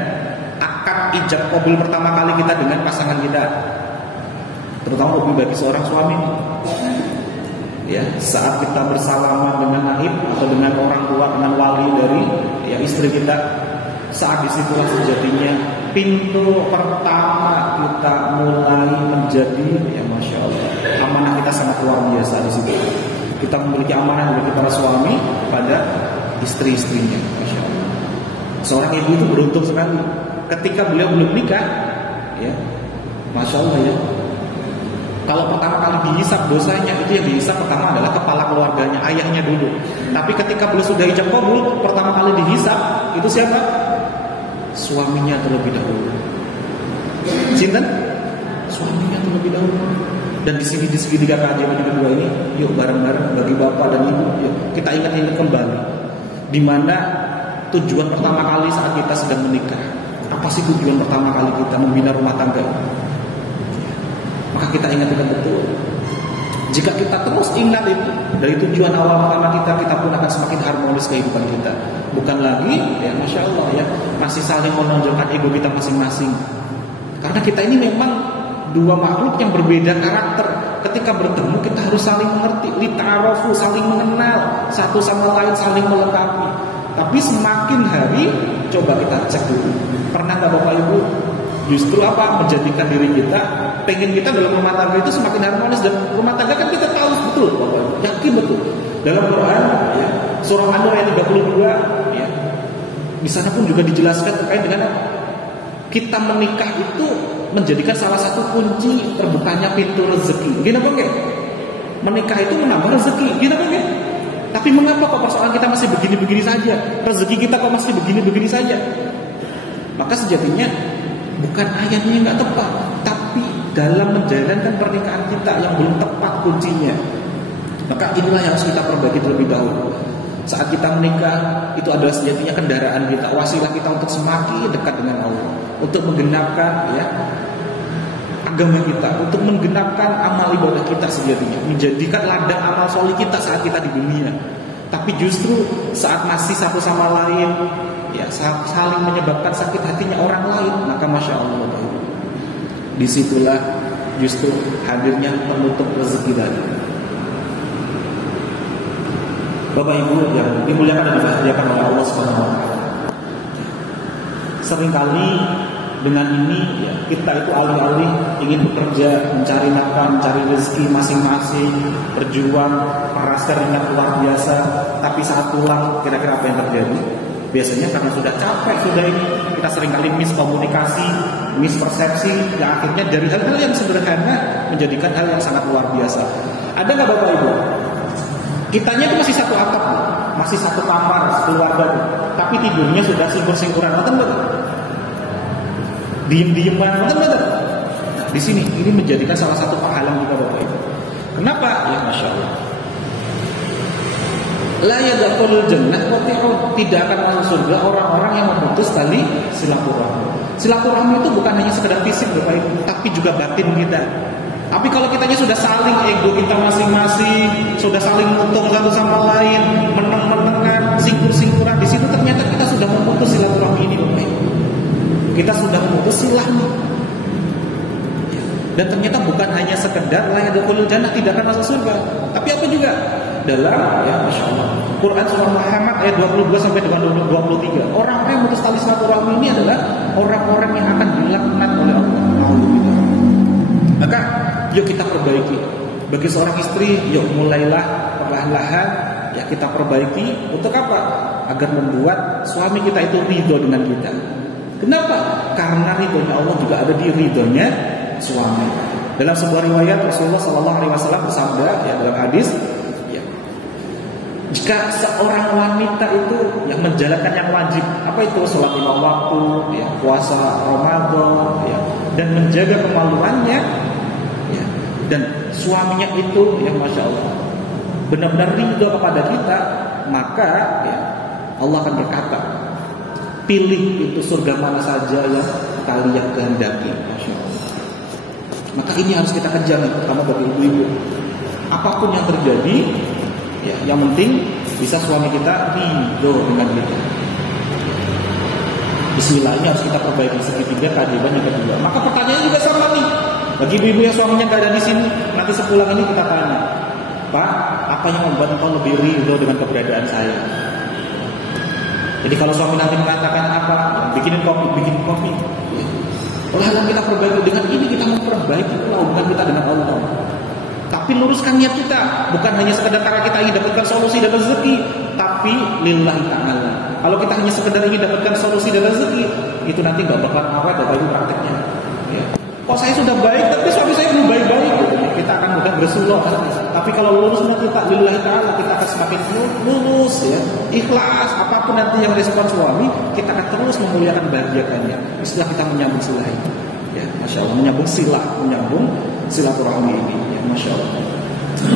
akad ijab qabul pertama kali kita dengan pasangan kita, terutama lebih bagi seorang suami. Ya, saat kita bersalaman dengan naib atau dengan orang tua, dengan wali dari ya istri kita, saat disitulah sejatinya pintu pertama kita mulai menjadi ya Masya Allah, amanah kita sangat luar biasa di situ. Kita memiliki amanah dari para suami pada istri-istrinya, Masya Allah. Seorang ibu itu beruntung sekali ketika beliau belum nikah, ya Masya Allah ya. Kalau pertama kali dihisap dosanya, itu yang dihisap pertama adalah kepala keluarganya, ayahnya dulu. Tapi ketika beliau sudah ijab qabul, pertama kali dihisap itu siapa? Suaminya terlebih dahulu. Sinten? Suaminya terlebih dahulu. Dan di segitiga keajaiban yang kedua ini, yuk bareng-bareng bagi bapak dan ibu, yuk kita ingat-ingat kembali di mana tujuan pertama kali saat kita sedang menikah. Apa sih tujuan pertama kali kita membina rumah tangga? Maka kita ingat-ingat betul. Jika kita terus ingat itu dari tujuan awal pertama kita pun akan semakin harmonis kehidupan kita. Bukan lagi, ya Masya Allah ya, masih saling menonjolkan ego kita masing-masing. Karena kita ini memang dua makhluk yang berbeda karakter. Ketika bertemu kita harus saling mengerti, lita'arofu, saling mengenal, satu sama lain saling melengkapi. Tapi semakin hari, coba kita cek dulu. Pernah nggak Bapak Ibu justru apa menjadikan diri kita, pengen kita dalam rumah tangga itu semakin harmonis. Dan rumah tangga kan kita tahu betul Bapak Ibu, yakin betul. Dalam Quran ya, surah An-Nur ayat 32 ya, di sana pun juga dijelaskan terkait dengan apa? Kita menikah itu menjadikan salah satu kunci terbukanya pintu rezeki. Gini apa enggak? Menikah itu menambah rezeki. Gini apa enggak? Tapi mengapa kok persoalan kita masih begini-begini saja? Rezeki kita kok masih begini-begini saja? Maka sejatinya bukan ayatnya yang nggak tepat, tapi dalam menjalankan pernikahan kita yang belum tepat kuncinya. Maka inilah yang harus kita perbaiki terlebih dahulu. Saat kita menikah, itu adalah sejatinya kendaraan kita, wasilah kita untuk semakin dekat dengan Allah, untuk menggenapkan ya agama kita, untuk menggenapkan amal ibadah kita sejatinya, menjadikan ladang amal soleh kita saat kita di dunia. Tapi justru saat masih satu sama lain ya saling menyebabkan sakit hatinya orang lain, maka masya Allah, disitulah justru hadirnya penutup rezeki tadi. Bapak Ibu yang dimuliakan dan dibahagiakan oleh Allah Subhanahu wa taala. Seringkali dengan ini ya, kita itu alih-alih ingin bekerja, mencari nafkah, mencari rezeki masing-masing, berjuang, keras keringat luar biasa, tapi saat pulang kira-kira apa yang terjadi? Biasanya karena sudah capek, sudah ini kita seringkali miskomunikasi, mispersepsi, yang akhirnya dari hal-hal yang sederhana menjadikan hal yang sangat luar biasa. Ada nggak Bapak Ibu? Kitanya itu masih satu atap, masih satu kamar, keluarga, tapi tidurnya sudah singkur-singkuran, betul? Diem-dieman, betul? Di sini ini menjadikan salah satu penghalang kita Bapak Ibu. Kenapa? Ya masya Allah. La yadkhulul jannah qati'un, tidak akan masuk surga orang-orang yang memutus tali silaturahmi. Silaturahmi itu bukan hanya sekedar fisik Bapak Ibu, tapi juga batin kita. Tapi kalau kitanya sudah saling ego kita masing-masing, sudah saling untung satu sama lain, meneng-menengan, singkur-singkuran, di situ ternyata kita sudah memutus silaturahmi ini Bapak Ibu. Kita sudah memutus silaturahmi. Dan ternyata bukan hanya sekedar la yadkhulul jannah, tidak akan masuk surga, tapi apa juga? Dalam ya masya Allah Quran surah Muhammad ayat 22 sampai dengan 23, orang-orang yang memutus tali silaturahmi ini adalah orang-orang yang akan dilaknat oleh Allah. Maka yuk kita perbaiki. Bagi seorang istri, yuk mulailah perlahan-lahan ya kita perbaiki. Untuk apa? Agar membuat suami kita itu ridho dengan kita. Kenapa? Karena ridhonya Allah juga ada di ridhonya suami. Dalam sebuah riwayat Rasulullah SAW bersabda ya dalam hadis, jika seorang wanita itu yang menjalankan yang wajib, apa itu sholat 5 waktu, ya, puasa Ramadan, ya, dan menjaga kemaluannya, ya, dan suaminya itu, yang masya Allah, benar-benar ridho kepada kita, maka ya, Allah akan berkata, pilih itu surga mana saja yang kalian kehendaki, masya Allah. Maka ini harus kita kejar, terutama bagi ibu-ibu. Apapun yang terjadi, ya, yang penting bisa suami kita ridho dengan kita. Bismillah, ini harus kita perbaiki. Segitiga keajaiban yang kedua. Maka pertanyaan juga sama nih. Bagi ibu-ibu yang suaminya gak ada di sini, nanti sepulang ini kita tanya, Pak, apa yang membuat engkau lebih ridho dengan keberadaan saya? Jadi kalau suami nanti mengatakan apa, bikin kopi. Lalu kita perbaiki, dengan ini kita memperbaiki hubungan kita dengan Allah. Tapi luruskan niat kita, bukan hanya sekedar karena kita ingin dapatkan solusi dan rezeki, tapi lillahi ta'ala. Kalau kita hanya sekedar ingin dapatkan solusi dan rezeki, itu nanti nggak bakal awet Bapak Ibu prakteknya. Ya. Kok saya sudah baik, tapi suami saya belum baik-baik, kita akan mudah bersuluk. Tapi kalau lurus niat kita lillahi ta'ala, kita akan semakin lurus, ya, ikhlas. Apapun nanti yang respon suami, kita akan terus memuliakan, bahagiakannya. Istilah kita menyambung silah ini. Ya, masya Allah, menyambung silaturahmi ini, ya, masya Allah.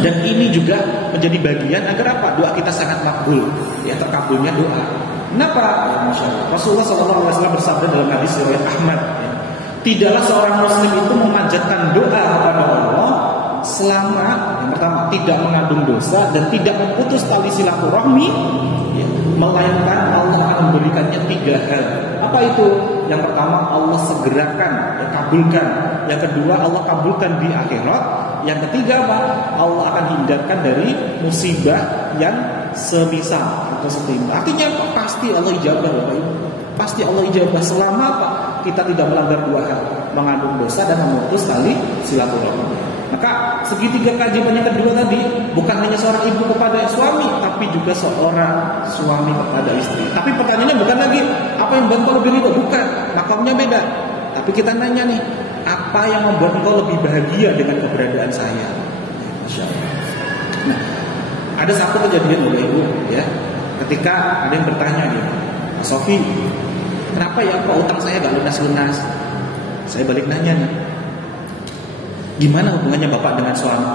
Dan ini juga menjadi bagian agar apa? Doa kita sangat makbul, ya, terkabulnya doa. Kenapa? Ya, masya Allah. Rasulullah SAW bersabda dalam hadis riwayat Ahmad, ya, tidaklah seorang muslim itu memanjatkan doa kepada Allah selama yang pertama tidak mengandung dosa dan tidak memutus tali silaturahmi, ya, melainkan Allah akan memberikannya 3 hal. Apa itu? Yang pertama Allah segerakan, ya, kabulkan. Yang kedua Allah kabulkan di akhirat. Yang ketiga apa? Allah akan hindarkan dari musibah yang semisal atau setimpa. Artinya apa? Pasti Allah ijabah Bapak Ibu. Pasti Allah ijabah selama apa? Kita tidak melanggar 2 hal, mengandung dosa dan memutus tali silaturahmi. Maka segitiga keajaiban yang kedua tadi bukan hanya seorang ibu kepada suami, tapi juga seorang suami kepada istri. Tapi pertanyaannya bukan lagi apa yang membuat engkau lebih ridho, bukan, makamnya beda. Tapi kita nanya nih, apa yang membuat engkau lebih bahagia dengan keberadaan saya? Masya Allah. Nah, ada satu kejadian Bapak Ibu, ya, ketika ada yang bertanya gitu, Mas Sofi, kenapa ya kok utang saya gak lunas-lunas? Saya balik nanya nih, gimana hubungannya Bapak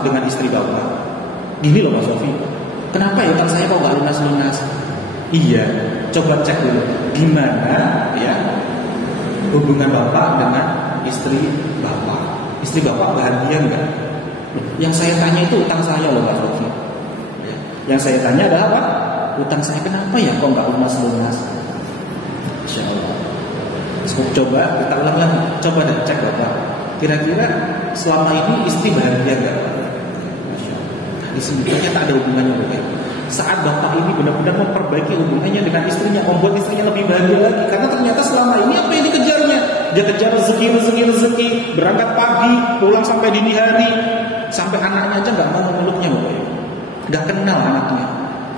dengan istri Bapak? Gini loh Mas Sofi, Kenapa ya utang saya kok nggak lunas-lunas? Iya, coba cek dulu gimana ya hubungan bapak dengan istri bapak. Istri bapak bahagia nggak? Yang saya tanya itu utang saya loh Pak Sofi. Yang saya tanya adalah apa? Utang saya kenapa ya kok nggak lunas-lunas? Insya Allah. Coba kita ulang lagi. Coba deh cek bapak. Kira-kira selama ini istri bahagia nggak? Di sini ternyata ada hubungannya Bapak. Saat bapak ini benar-benar memperbaiki hubungannya dengan istrinya, membuat istrinya lebih bahagia lagi. Karena ternyata selama ini apa yang dikejarnya? Dia kejar rezeki, berangkat pagi, pulang sampai dini hari, sampai anaknya aja nggak mau memeluknya Bapak. Nggak kenal anaknya.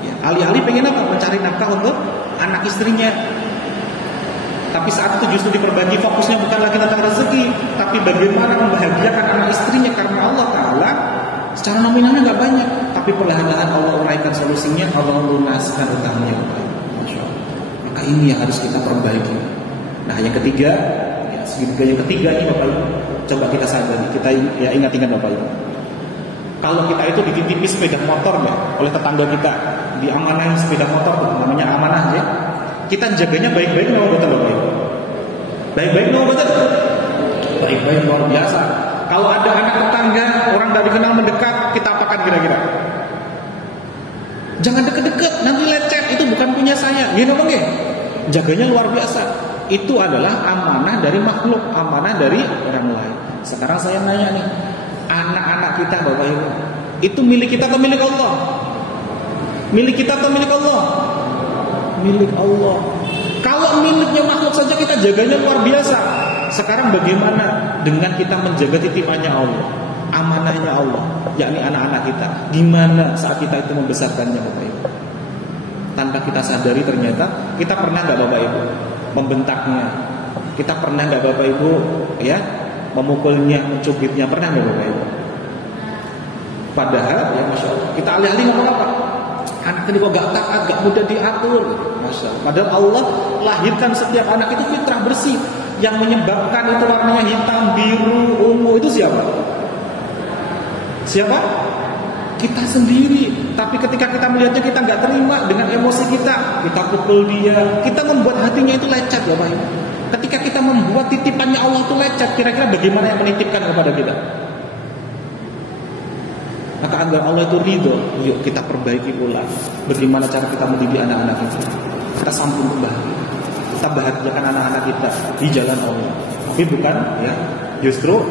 Ya, alih-alih pengen apa? Mencari nafkah untuk anak istrinya. Tapi saat itu justru diperbagi fokusnya bukan lagi tentang rezeki, tapi bagaimana membahagiakan anak istrinya karena Allah Ta'ala secara nominalnya nggak banyak, tapi perlahan-lahan Allah uraikan solusinya, Allah lunaskan utangnya. Masya Allah. Maka ini yang harus kita perbaiki. Nah yang ketiga, ya, segitiga yang ketiga ini Bapak Ibu, coba kita sadari, kita ya ingat-ingat Bapak Ibu. Kalau kita itu dititipi sepeda motor ya, oleh tetangga kita, diamanahi sepeda motor, namanya amanah ya. Kita jaganya baik-baik nama betul Bapak Ibu. Baik-baik nama betul. Baik-baik luar biasa. Kalau ada anak tetangga, orang tak dikenal mendekat, kita apakan kira-kira? Jangan deket-deket, nanti lecet, itu bukan punya saya. Gini apa nggih? Jaganya luar biasa. Itu adalah amanah dari makhluk, amanah dari orang lain. Sekarang saya nanya nih, anak-anak kita Bapak Ibu, itu milik kita atau milik Allah? Milik kita atau milik Allah? Milik Allah. Kalau miliknya makhluk saja kita jaganya luar biasa. Sekarang bagaimana dengan kita menjaga titipannya Allah, amanahnya Allah, yakni anak-anak kita? Gimana saat kita itu membesarkannya Bapak Ibu? Tanpa kita sadari ternyata kita pernah nggak Bapak Ibu membentaknya? Kita pernah nggak Bapak Ibu ya memukulnya, mencubitnya? Pernah nggak Bapak Ibu? Padahal ya Masya Allah, kita alih-alih ngomong apa? Anak ini kok gak taat, gak mudah diatur. Masya Allah. Padahal Allah lahirkan setiap anak itu fitrah bersih. Yang menyebabkan itu warnanya hitam, biru, ungu, itu siapa? Siapa? Kita sendiri. Tapi ketika kita melihatnya kita gak terima dengan emosi kita pukul dia, kita membuat hatinya itu lecet Bapak Ibu. Ketika kita membuat titipannya Allah itu lecet, kira-kira bagaimana yang menitipkan kepada kita? Maka agar Allah itu ridho, yuk kita perbaiki pula bagaimana cara kita mendidik anak-anak kita. Kita sambung kembali, kita bahagiakan anak-anak kita di jalan Allah. Tapi bukan ya, justru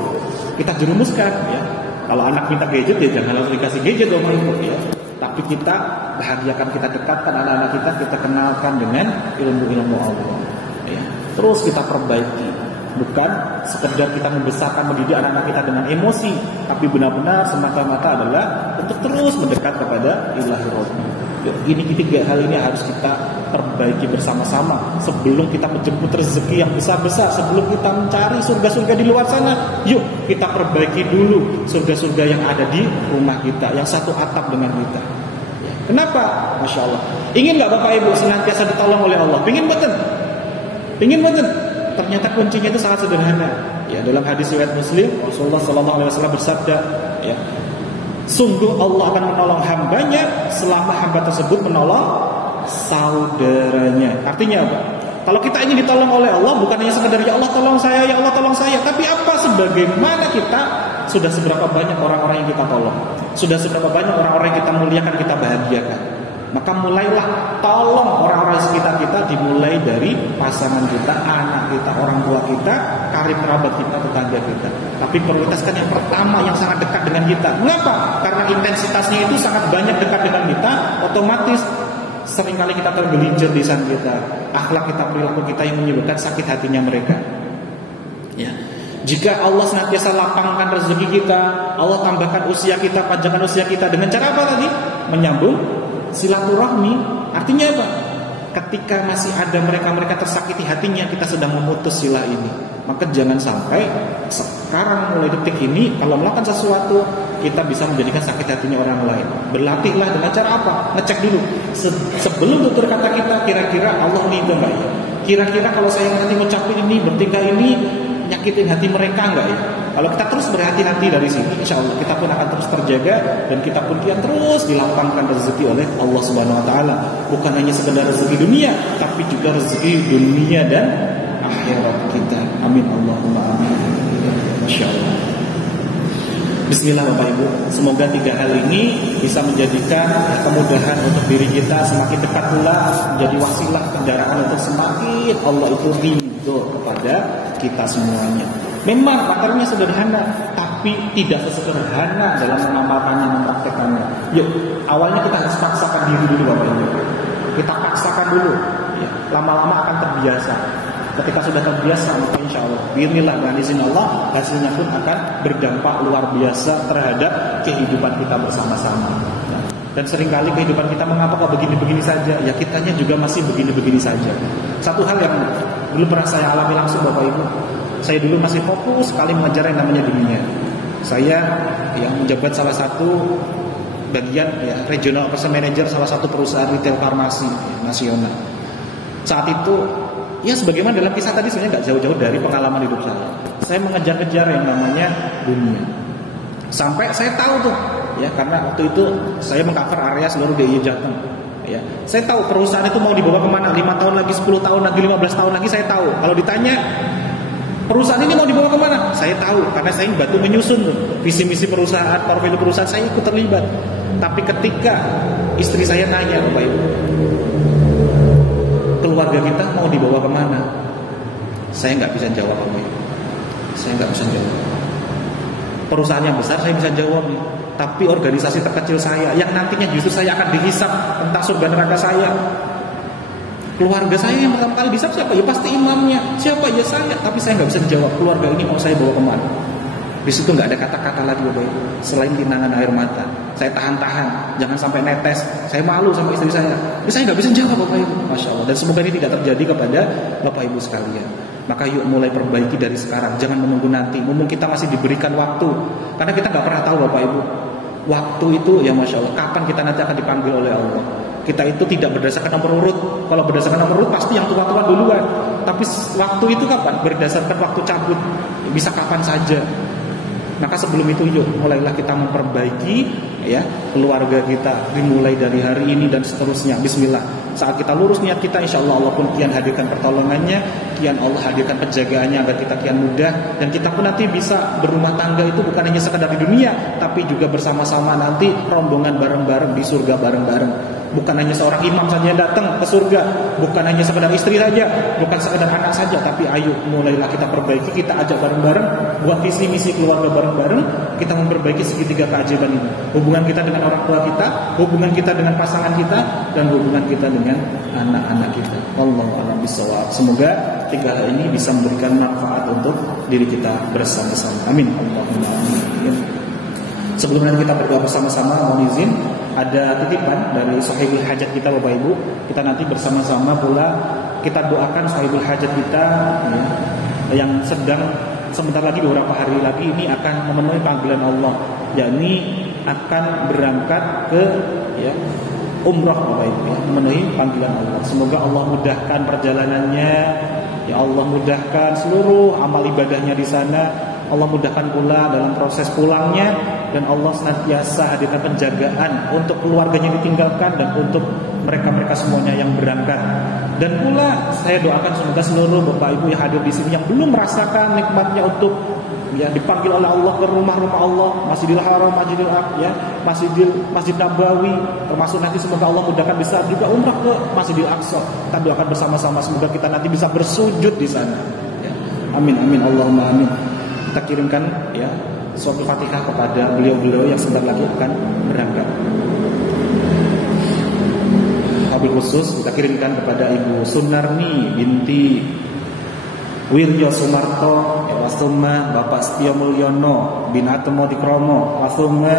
kita jerumuskan ya. Kalau anak minta gadget ya jangan langsung dikasih gadget Bapak Ibu ya. Tapi kita bahagiakan, kita dekatkan anak-anak kita kenalkan dengan ilmu-ilmu Allah. Ya. Terus kita perbaiki. Bukan sekedar kita membesarkan, mendidik anak-anak kita dengan emosi, tapi benar-benar semata-mata adalah untuk terus mendekat kepada Ilahi Rabbi. Ini ketiga hal ini harus kita perbaiki bersama-sama sebelum kita menjemput rezeki yang besar-besar, sebelum kita mencari surga-surga di luar sana. Yuk kita perbaiki dulu surga-surga yang ada di rumah kita, yang satu atap dengan kita. Kenapa? Masya Allah. Ingin nggak Bapak Ibu senantiasa ditolong oleh Allah? Pingin betul? Pingin betul? Ternyata kuncinya itu sangat sederhana. Ya, dalam hadis riwayat Muslim, Rasulullah SAW bersabda, ya, sungguh Allah akan menolong hambanya selama hamba tersebut menolong saudaranya. Artinya apa? Kalau kita ingin ditolong oleh Allah, bukan hanya sekedar ya Allah tolong saya, ya Allah tolong saya, tapi apa sebagaimana kita sudah seberapa banyak orang-orang yang kita tolong, sudah seberapa banyak orang-orang yang kita muliakan, kita bahagiakan. Maka mulailah tolong orang-orang sekitar kita, dimulai dari pasangan kita, anak kita, orang tua kita, karib kerabat kita, tetangga kita. Tapi prioritaskan yang pertama yang sangat dekat dengan kita. Mengapa? Karena intensitasnya itu sangat banyak dekat dengan kita, otomatis seringkali kita tergelincir di lisan kita, akhlak kita, perilaku kita yang menyebabkan sakit hatinya mereka. Ya. Jika Allah senantiasa lapangkan rezeki kita, Allah tambahkan usia kita, panjangkan usia kita dengan cara apa tadi? Menyambung silaturahmi. Artinya apa? Ketika masih ada mereka-mereka tersakiti hatinya, kita sedang memutus silah ini. Maka jangan sampai sekarang mulai detik ini kalau melakukan sesuatu kita bisa menjadikan sakit hatinya orang lain. Berlatihlah dengan cara apa? Ngecek dulu sebelum tutur kata kita, kira-kira Allah ridho enggak ya? Kira-kira kalau saya nanti ngucapin ini, bertingkah ini, nyakitin hati mereka enggak ya? Kalau kita terus berhati-hati dari sini, insya Allah kita pun akan terus terjaga dan kita pun kian terus dilapangkan rezeki oleh Allah Subhanahu Wa Taala. Bukan hanya sekedar rezeki dunia, tapi juga rezeki dunia dan akhirat kita. Amin Allahumma amin. Masya Allah. Bismillah Bapak Ibu. Semoga 3 hal ini bisa menjadikan kemudahan untuk diri kita semakin dekat pula menjadi wasilah kendaraan untuk semakin Allah itu ridho kepada kita semuanya. Memang materinya sederhana, tapi tidak sesederhana dalam mengamalkannya, mempraktekannya. Yuk, awalnya kita harus paksakan diri dulu Bapak Ibu. Kita paksakan dulu, ya. Lama-lama akan terbiasa. Ketika sudah terbiasa, maka insya Allah, bismillah dengan izin Allah, hasilnya pun akan berdampak luar biasa terhadap kehidupan kita bersama-sama. Dan seringkali kehidupan kita mengapa kok begini-begini saja? Ya kitanya juga masih begini-begini saja. Satu hal yang dulu pernah saya alami langsung Bapak Ibu, saya dulu masih fokus sekali mengejar yang namanya dunia. Saya yang menjabat salah satu bagian ya, regional person manager salah satu perusahaan retail farmasi nasional. Saat itu ya sebagaimana dalam kisah tadi sebenarnya nggak jauh-jauh dari pengalaman hidup saya. Saya mengejar-kejar yang namanya dunia. Sampai saya tahu tuh ya, karena waktu itu saya mengcover area seluruh DIY Jateng. Ya, saya tahu perusahaan itu mau dibawa kemana, 5 tahun lagi, 10 tahun lagi, 15 tahun lagi saya tahu. Kalau ditanya perusahaan ini mau dibawa kemana, saya tahu karena saya bantu menyusun tuh visi misi perusahaan, portfolio perusahaan, saya ikut terlibat. Tapi ketika istri saya nanya Bapak Ibu, keluarga kita mau dibawa kemana, saya nggak bisa jawab Bapak Ibu. Saya nggak bisa jawab. Perusahaan yang besar saya bisa jawab nih, tapi organisasi terkecil saya yang nantinya justru saya akan dihisap tentang surga neraka saya. Keluarga saya yang pertama kali dihisap siapa? Ya pasti imamnya. Siapa? Ya saya. Tapi saya nggak bisa jawab keluarga ini mau saya bawa kemana. Di situ nggak ada kata-kata lagi Bapak Ibu selain genangan air mata. Saya tahan-tahan, jangan sampai netes. Saya malu sama istri saya. Saya nggak bisa jawab Bapak Ibu. Masya Allah. Dan semoga ini tidak terjadi kepada Bapak Ibu sekalian. Maka yuk mulai perbaiki dari sekarang. Jangan menunggu nanti. Mumpung kita masih diberikan waktu. Karena kita nggak pernah tahu Bapak Ibu. Waktu itu ya Masya Allah, kapan kita nanti akan dipanggil oleh Allah. Kita itu tidak berdasarkan nomor urut. Kalau berdasarkan nomor urut pasti yang tua-tua duluan. Tapi waktu itu kapan? Berdasarkan waktu cabut. Bisa kapan saja. Maka sebelum itu yuk mulailah kita memperbaiki ya keluarga kita, dimulai dari hari ini dan seterusnya. Bismillah. Saat kita lurus niat kita, insya Allah Allah pun kian hadirkan pertolongannya, kian Allah hadirkan penjagaannya agar kita kian mudah, dan kita pun nanti bisa berumah tangga itu bukan hanya sekedar di dunia, tapi juga bersama-sama nanti rombongan bareng-bareng di surga bareng-bareng. Bukan hanya seorang imam saja yang datang ke surga, bukan hanya sekedar istri saja, bukan sekedar anak saja, tapi ayo mulailah kita perbaiki, kita ajak bareng-bareng, buat visi misi keluarga bareng-bareng, kita memperbaiki segitiga keajaiban ini. Hubungan kita dengan orang tua kita, hubungan kita dengan pasangan kita, dan hubungan kita dengan anak-anak kita. Wallahu a'lam bishawab. Semoga 3 hal ini bisa memberikan manfaat untuk diri kita bersama-sama. Amin. Allahumma amin. Sebelum nanti kita berdoa bersama-sama, mohon izin ada titipan dari sahibul hajat kita Bapak Ibu. Kita nanti bersama-sama pula kita doakan sahibul hajat kita ya, yang sedang sebentar lagi, beberapa hari lagi ini akan memenuhi panggilan Allah, yakni akan berangkat ke ya umrah Bapak Ibu, ya, memenuhi panggilan Allah. Semoga Allah mudahkan perjalanannya, ya Allah mudahkan seluruh amal ibadahnya di sana. Allah mudahkan pula dalam proses pulangnya, dan Allah senantiasa hadirkan penjagaan untuk keluarganya ditinggalkan dan untuk mereka-mereka semuanya yang berangkat. Dan pula saya doakan semoga seluruh Bapak Ibu yang hadir di sini yang belum merasakan nikmatnya untuk ya dipanggil oleh Allah ke rumah-rumah Allah, Masjidil Haram, Masjidil Aqsa, ya, Masjid Nabawi, termasuk nanti semoga Allah mudahkan bisa juga umrah ke Masjidil Aqsa. Kita doakan bersama-sama semoga kita nanti bisa bersujud di sana. Ya. Amin amin Allahumma amin. Kita kirimkan ya suatu Fatihah kepada beliau-beliau yang sebentar lagi akan berangkat. Wabil khusus kita kirimkan kepada Ibu Sunarni binti Wiryo Sumarto, wasuma Bapak Setio Mulyono bin Atmo Dikromo, wasuma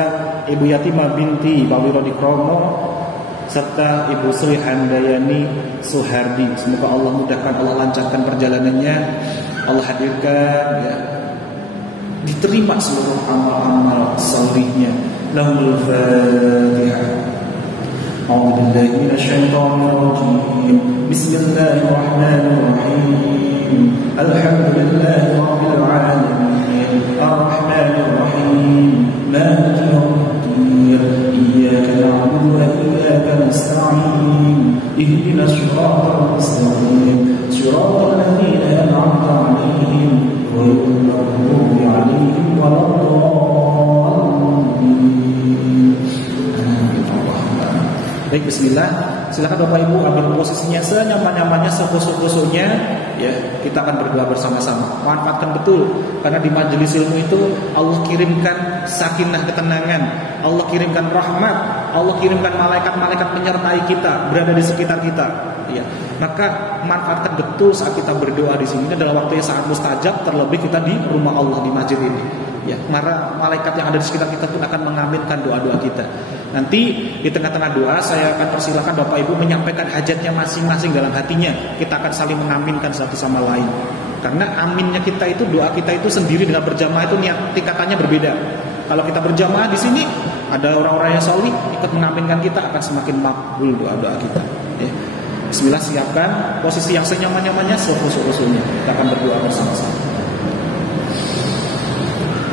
Ibu Yatima binti Bawiro Dikromo, serta Ibu Sri Handayani Suhardi. Semoga Allah mudahkan, Allah lancarkan perjalanannya, Allah hadirkan ya, diterima seluruh amal-amal salihnya. Lahul Fatihah. A'udzu billahi minasyaitonir rajim. Bismillahirrahmanirrahim. Alhamdulillahi rabbil alamin. bismillah. Silakan Bapak Ibu ambil posisinya senyaman-nyamannya, sekhusyuk-khusyuknya ya. Kita akan berdoa bersama-sama. Manfaatkan betul karena di majelis ilmu itu Allah kirimkan sakinah, ketenangan, Allah kirimkan rahmat, Allah kirimkan malaikat-malaikat menyertai kita, berada di sekitar kita. Ya. Maka manfaatkan betul saat kita berdoa di sini. Ini adalah waktu yang sangat mustajab, terlebih kita di rumah Allah, di masjid ini. Ya, maka malaikat yang ada di sekitar kita pun akan mengaminkan doa-doa kita. Nanti di tengah-tengah doa saya akan persilakan Bapak Ibu menyampaikan hajatnya masing-masing dalam hatinya. Kita akan saling mengaminkan satu sama lain. Karena aminnya kita itu, doa kita itu sendiri dengan berjamaah itu niat tingkatannya berbeda. Kalau kita berjamaah di sini ada orang-orang yang salih ikut mengaminkan kita, akan semakin makbul doa-doa kita. Ya. Bismillah, siapkan posisi yang senyaman-nyamannya, sekhusyuk-khusyuknya. Kita akan berdoa bersama-sama.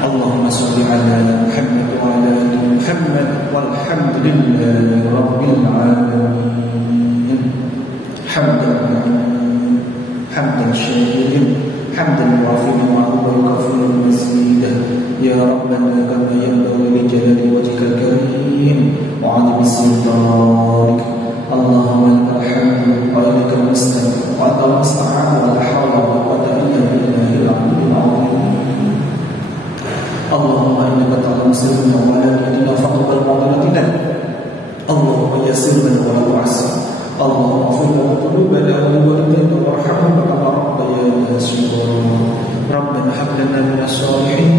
Allahumma sholli ala Muhammad wa ala ali Muhammad walhamdulillahi rabbil alamin. Hamdan syakirin, hamdan wafi'an wa yukafi'u mazida. Ya Rabbana kama yanbaghi li jalali wajhikal karim wa 'azimi sultanik. Allahumma lakal hamdu wa ilaikal mustaqim wa antal musta'an wa la hawla wa la quwwata illa billahil 'aliyyil 'azim. Allahumma innaka ta'lamu sirrana wa alaniyatana faqbal mu'adalatina. Allahumma yassir lana wa la tu'assir. Allahumma ighfir lana dhunubana wa li walidayna warhamhum kama rabbayana shaghira. Rabbana hab lana minas shalihin.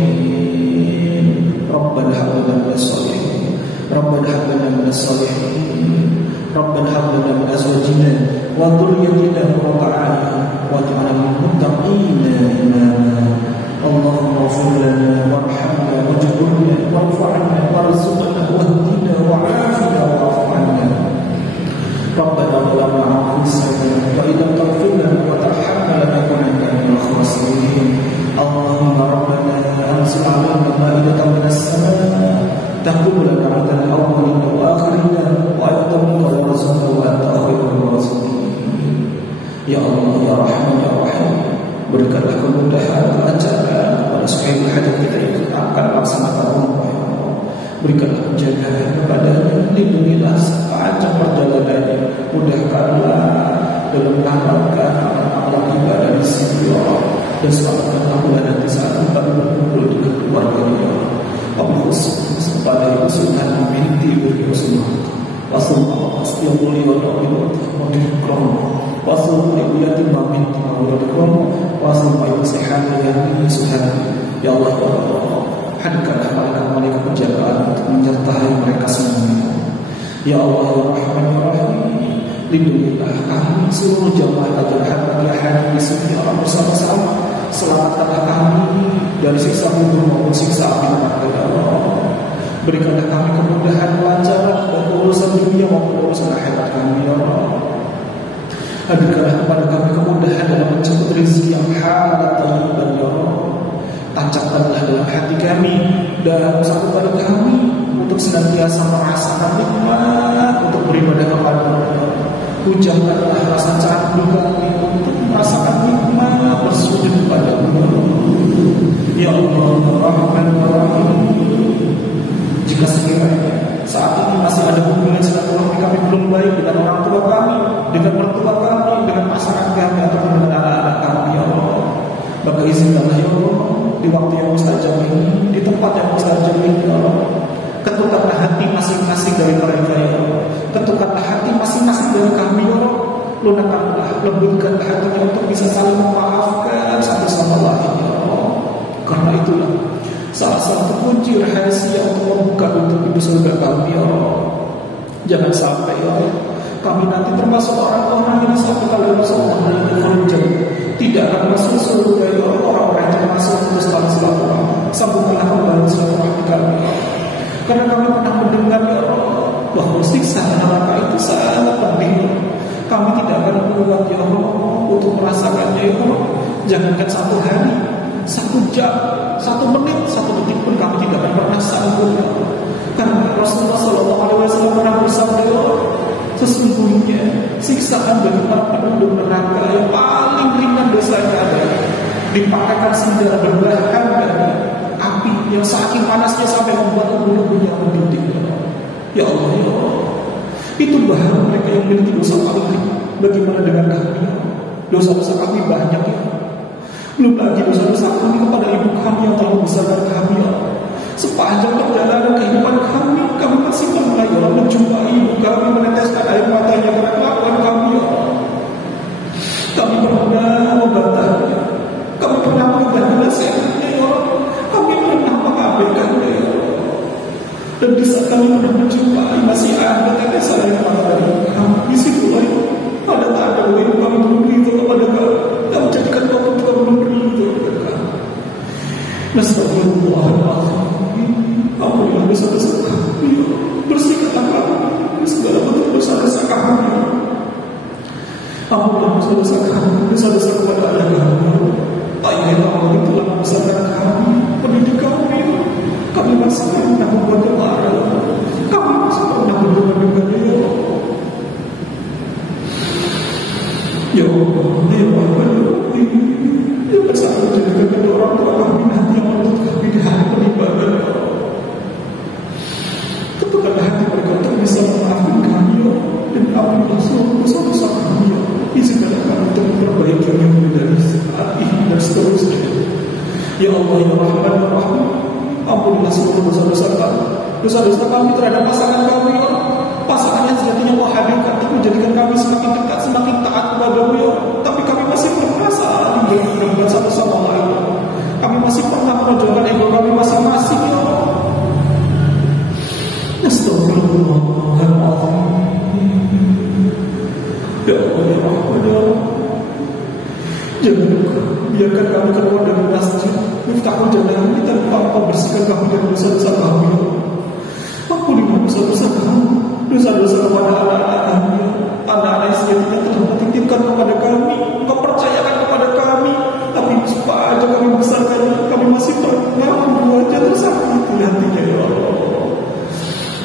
Rabbana hab lana minas shalihin. Rabbana hab lana minas shalihin. Rabbana hab lana min azwajina wa dhurriyyatina qurrata a'yun waj'alna lil muttaqina imama. Allahumma ighfir lana warhamna wajburna warfa'na warzuqna wahdina wa'afina wa'fu 'anna. Rabbana zalamna anfusana wa illam taghfir lana wa tarhamna lanakunanna minal khasirin. Allahumma rabbana anzil 'alaina ma'idatan minas sama' tahkum lana 'adana awwalina wa akhirina wa atamna warzuqna wa anta khairur raziqin. Ya Allah ya Rahman ya Rahim, berikanlah kemudahan, kelancaran kepada setiap hajat kita yang akan laksanakan umrah. Berikanlah penjagaan kepadanya, lindungilah sepanjang perjalanannya, mudahkanlah dalam melakukan amalan ibadah di sini ya Allah, dan selamatkanlah pula nanti saat kita berkumpul dengan keluarganya. Allahumma shalli pada Rasulullah binti Rasulullah Rasulullah astiyabuli wa ta'ala wa dikram Rasulullah ibadatin wa binti wa dikram Rasulullah ibsihani ya Allah ya Allah, hadirkanlah malaikat penjagaan untuk menyertai mereka semuanya. Ya Allah ya Rahman ya Rahim, lindungilah kami seluruh jamaah Al-Hadiyah di sini ya Allah bersama-sama. Selamatkanlah kami dari siksa kubur maupun siksa api neraka ya Allah. Berikanlah kami kemudahan, kelancaran dan urusan dunia maupun urusan akhirat kami ya Allah. Hadirkanlah kepada kami kemudahan dalam mencabut rezeki yang halal dan thayyiban ya Allah. Tancapkanlah dalam hati kami dan satukan kami untuk senantiasa merasakan nikmat untuk beribadah kepada-Mu. Hujankanlah rasa candu kami untuk merasakan nikmat bersujud kepada-Mu. Ya Allah, Rahman Rahim. Jika sekiranya saat ini masih ada hubungan silaturahmi kami belum baik dengan orang tua kami, dengan mertua kami, dengan pasangan kami ataupun dengan anak-anak kami ya Allah, maka izinkanlah ya Allah di waktu yang mustajab ini, di tempat yang mustajab ini ya Allah, ketukkanlah hati masing-masing dari mereka ya Allah, ketukkanlah hati masing-masing dari kami ya Allah, lunakkanlah, lembutkanlah hatinya untuk bisa saling memaafkan satu sama lain ya Allah. Karena itulah salah satu kunci rahasia untuk membuka pintu surga kami ya Allah. Jangan sampai ya Allah kami nanti termasuk orang-orang yang satu kali Rasulullah tidak akan masuk surga ya Allah, orang-orang yang termasuk terus tali silaturahmi. Sambungkanlah kembali silaturahmi kami, karena kami pernah mendengar ya Allah bahwa siksa neraka itu sangat pedih. Kami tidak akan kuat ya Allah untuk merasakannya ya Allah. Jangankan satu hari, 1 jam, 1 menit, 1 detik pun kami tidak akan pernah sanggup ya Allah. Karena Rasulullah SAW pernah bersabda ya Allah, sesungguhnya siksaan bagi para penduduk neraka yang paling ringan dosanya adalah dipakaikan sendal berbahan dari api yang saking panasnya sampai membuat ubun-ubunnya mendidih. Ya Allah, ya Allah, Itu baru mereka yang memiliki dosa paling. Bagaimana dengan kami? Dosa-dosa kami banyak ya. Belum lagi dosa-dosa kami kepada ibu kami yang telah membesarkan kami ya. Sepanjang perjalanan kehidupan kami masih pernah ya menjumpai ibu kami meneteskan air matanya karena kelakuan kami ya. Kami pernah membantahnya, kami pernah mengubah nasihatnya ya. Kami pernah mengabaikannya ya. Dan di saat kami pernah menjumpai masih ada tetesan air mata dari kami, di situ ya. Ada tanda bahwa ibu kami belum ridho kepada kami. Kami jadikan kau juga belum ridho kepada kami. Astagfirullahaladzim. Ampunilah dosa-dosa kami. Bersihkanlah kami dari segala bentuk dosa-dosa kami. Ampunilah dosa-dosa kami, dosa-dosa kepada ayah kami. Ayah yang Allah telah membesarkan kami, pendidik kami. Kami masih pernah membuat kemarahan. Kami masih pernah berdoa dengannya. Ya Allah, ya Allah, ya bersama dengan kedua orang tua kami nanti yang menuntut kami di hari penimbangan. Ketukar hati mereka untuk bisa memaafkan kami dan ampunilah seluruh dosa-dosa kami. Izinkanlah kami untuk memperbaikinya dari saat ini dan seterusnya. Ya Allah, ya Rahman, ya Rahim, ampunilah seluruh dosa-dosa kami. Dosa-dosa kami terhadap pasangan kami. Pasangan yang sejatinya kau hadirkan, tapi jadikan kami semakin dekat, semakin taat kepada-Mu ya. Tapi kami masih pernah saling berbuat satu sama lain. Kami masih pernah menonjolkan ego kami masing-masing ya. Astagfirullahaladzim. Ya Allah, ya Rahman, ya Allah. Jangan biarkan kami keluar dari masjid Miftahul Jannah ini tanpa Engkau bersihkan kami dari dosa-dosa kami. Ampunilah dosa-dosa kami, dosa-dosa kepada anak-anak kami, anak-anak yang sejatinya telah titipkan kepada kami, Engkau percayakan kepada kami, tapi sepanjang kami besarkannya, kami masih pernah membuatnya tersakiti hatinya ya Allah.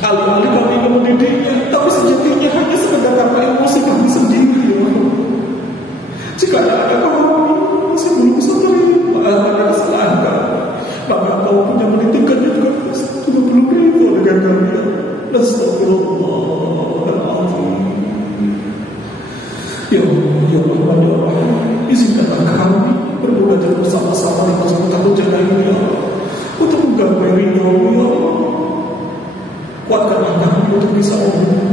Alih-alih kami ingin mendidiknya, tapi sejatinya hanya sekedar karena emosi kami sendiri ya Allah. Jika ada kami masih belum bisa terima karena kesalahan kami, maka Engkau punya menitipkannya juga belum ridho dengan kami. Astagfirullahaladzim. Ya Allah, ya Allah, ya Allah, izinkanlah kami bermunajat bersama-sama di Miftahul Jannah ini ya Allah, untuk menggapai ridho ya Allah. Kuatkanlah kami untuk bisa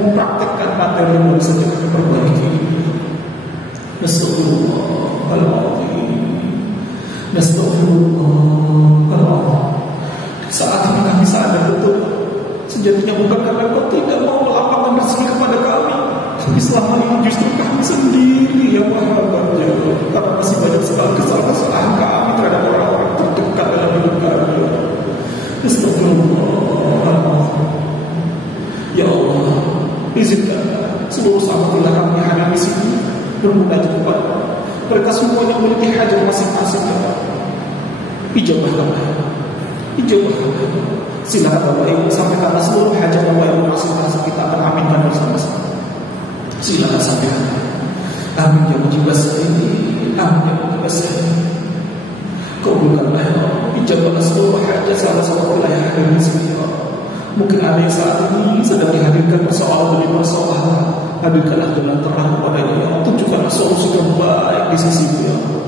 mempraktekkan materi yang bisa kita perbaiki. Astagfirullahaladzim. Astagfirullahaladzim. Saat ini kami sadar betul, sejatinya bukan karena Kau tidak mau melapangkan rezeki kepada kami, tapi selama ini justru kami sendiri yang melakukannya. Karena masih banyak sekali kesalahan kami terhadap orang-orang terdekat dalam hidup kami. Astagfirullahaladzim. Ya Allah, izinkan seluruh sahabat kami hadir di sini bermunajat kepada mereka semuanya memiliki hajat masing-masing. Ijabahlah. Silakan Bapak Ibu sampaikan seluruh hajat Bapak Ibu masing-masing, kita akan aminkan bersama-sama. Silakan sampaikan. Amin ya mujibas ini, amin ya mujibas ini. Kabulkanlah ya Allah, ijabahlah seluruh hajat sahabat-sahabat wilayah hadir di sini. Mungkin ada yang saat ini sedang dihadirkan persoalan demi persoalan. Hadirkanlah jalan terang kepadanya ya Allah, tunjukkanlah solusi yang baik di sisi ya Allah.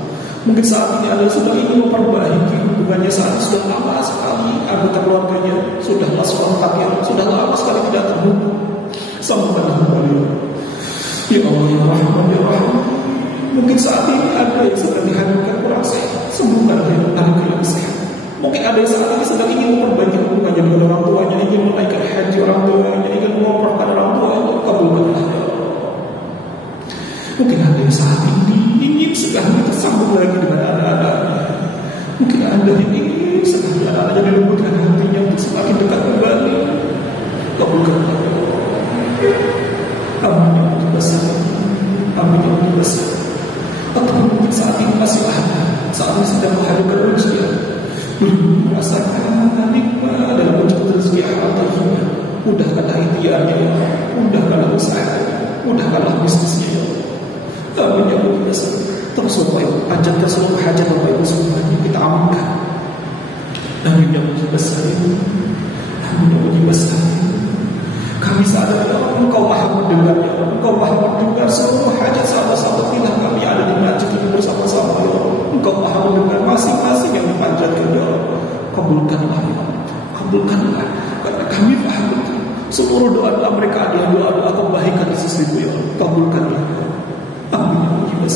Mungkin saat ini ada yang sedang ingin memperbaiki hubungannya saat ini sudah lama sekali anggota keluarganya sudah masuk kontak ya, sudah lama sekali tidak terhubung. Sambungkanlah kembali ya Allah, ya Rahman, ya Rahim. Mungkin saat ini ada yang sedang dihadirkan kurang sehat, sembuhkanlah ya Allah, yang sehat. Mungkin ada yang saat ini sedang ingin memperbaiki hubungannya dengan orang tuanya, ingin menaikkan haji orang tuanya, ingin mengumrohkan orang tuanya, kabulkanlah ya Allah. Mungkin ada yang saat ini ingin sekali tersambung lagi dengan anak-anaknya. Mungkin ada yang ingin sekali anak-anaknya dilembutkan hatinya untuk semakin dekat kembali. Kabulkanlah ya Allah. Amin ya Allah besar. Amin ya Allah besar. Atau mungkin saat ini masih ada, saat ini sedang menghadirkan ujian, belum merasakan nikmat dalam mencari rezeki halal thayyibah. Mudahkanlah ikhtiarnya ya Allah, mudahkanlah usahanya, mudahkanlah bisnisnya ya Allah. Amin ya Allah besar. Terus Bapak Ibu, hajatkan seluruh hajat Bapak Ibu semuanya kita amankan. Amin ya Allah besar. Amin ya Allah besar. Kami sadar ya Allah, Engkau maha mendengar ya Allah, Engkau maha mendengar seluruh hajat sahabat-sahabat kita kami ada di masjid ini bersama-sama ya Allah. Engkau maha mendengar masing-masing yang dipanjatkan ya Allah. Kabulkanlah ya Allah, kabulkanlah, karena kami paham betul seluruh doa-doa mereka adalah doa-doa kebaikan di sisimu ya Allah. Kabulkanlah ya Allah. Amin ya Allah.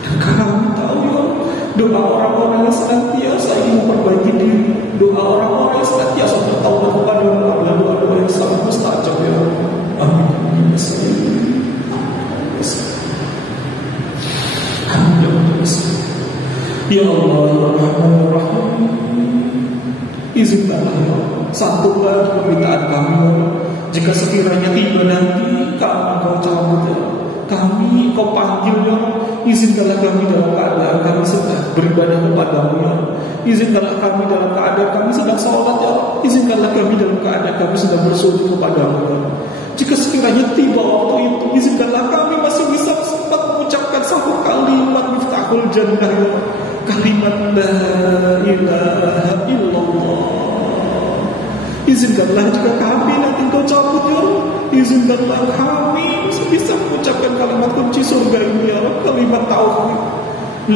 Dan kami tahu ya Allah, doa orang-orang yang senantiasa ingin memperbaiki diri, doa orang-orang yang senantiasa bertaubat kepada Allah adalah doa-doa yang sangat mustajab ya Allah. Amin ya Allah. Amin ya Allah. Ya Allah ya Rahman ya Rahim, izinkanlah ya Allah satu lagi permintaan kami ya Allah. Jika sekiranya tiba nanti kami Kau cabut ya Allah, kami Kau panggil ya Allah, izinkanlah kami dalam keadaan kami sedang beribadah kepadamu ya Allah. Izinkanlah kami dalam keadaan kami sedang sholat ya Allah. Izinkanlah kami dalam keadaan kami sedang bersujud kepadamu ya Allah. Jika sekiranya tiba waktu itu, izinkanlah kami masih bisa sempat mengucapkan satu kalimat miftahul jannah ya Allah. Kalimat la ilaha illallah. Izinkanlah jika kami nanti Kau cabut ya Allah, izinkanlah kami bisa mengucapkan kalimat kunci surga ini ya Allah, kalimat tauhid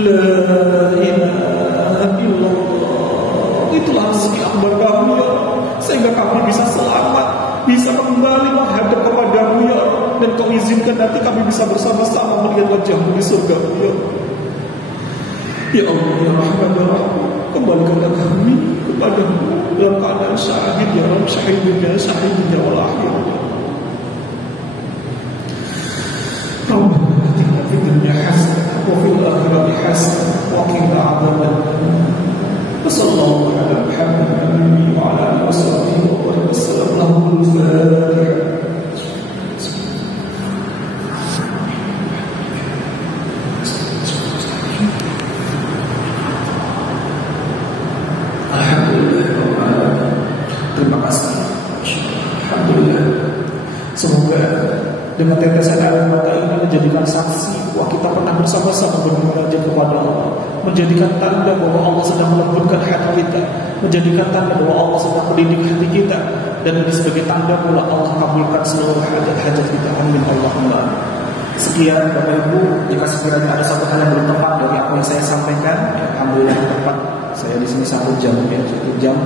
la ilaha illallah. Itulah rezeki akbar kami ya Allah, sehingga kami bisa selamat, bisa kembali menghadap kepadamu ya Allah. Dan Kau izinkan nanti kami bisa bersama-sama melihat wajah-Mu di surga-Mu ya Allah. Ya Allah ya Rahman ya Rahim, kembalikanlah kami kepadamu dalam keadaan syahid ya Rabb, syahidnya wal akhir. Rabbana atina fid dunya hasanah wa fil akhirati hasanah wa qina adzaban nar. Wassallallahu ala Muhammadin wa ala alihi washabbihi wa sallam. Allahumma Fatiha. Terima kasih. Alhamdulillah. Semoga dengan tetesan air mata ini menjadikan saksi bahwa kita pernah bersama-sama bermunajat kepada Allah, menjadikan tanda bahwa Allah sedang melembutkan hati kita, menjadikan tanda bahwa Allah sedang mendidik hati kita, dan ini sebagai tanda pula Allah kabulkan seluruh hajat-hajat kita. Amin Allahumma. Sekian Bapak Ibu, jika sekiranya ada satu hal yang belum tepat dari apa yang saya sampaikan, ya, alhamdulillah tepat. Saya di sini 1 jam ya, 1 jam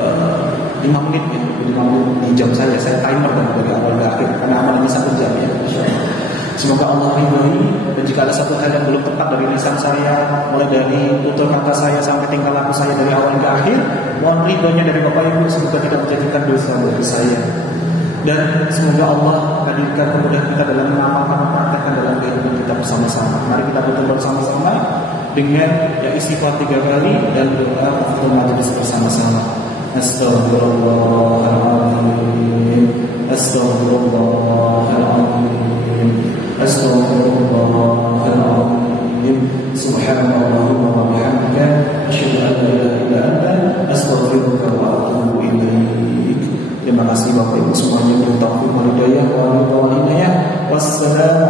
5 menit ya, 5 menit di jam saya timer dari awal ke akhir karena amalnya 1 jam ya. Semoga Allah ridhoi, dan jika ada satu hal yang belum tepat dari lisan saya, mulai dari tutur kata saya sampai tingkah laku saya dari awal ke akhir, mohon ridhonya dari Bapak Ibu, semoga tidak menjadikan dosa bagi saya. Dan semoga Allah hadirkan kemudahan kita dalam mengamalkan, mempraktekkan dalam kehidupan kita bersama-sama. Mari kita tutup bersama-sama dengan ya istighfar 3 kali dan doa kafaratul majelis bersama-sama. Astaghfirullahaladzim, Astaghfirullahaladzim, Astaghfirullahaladzim. Subhanallahumma wa bihamdika, asyhadu an la ilaha illa anta, astaghfiruka wa atubu ilaik. Terima kasih Bapak Ibu semuanya, bertaufiq wal hidayah. Wassalamu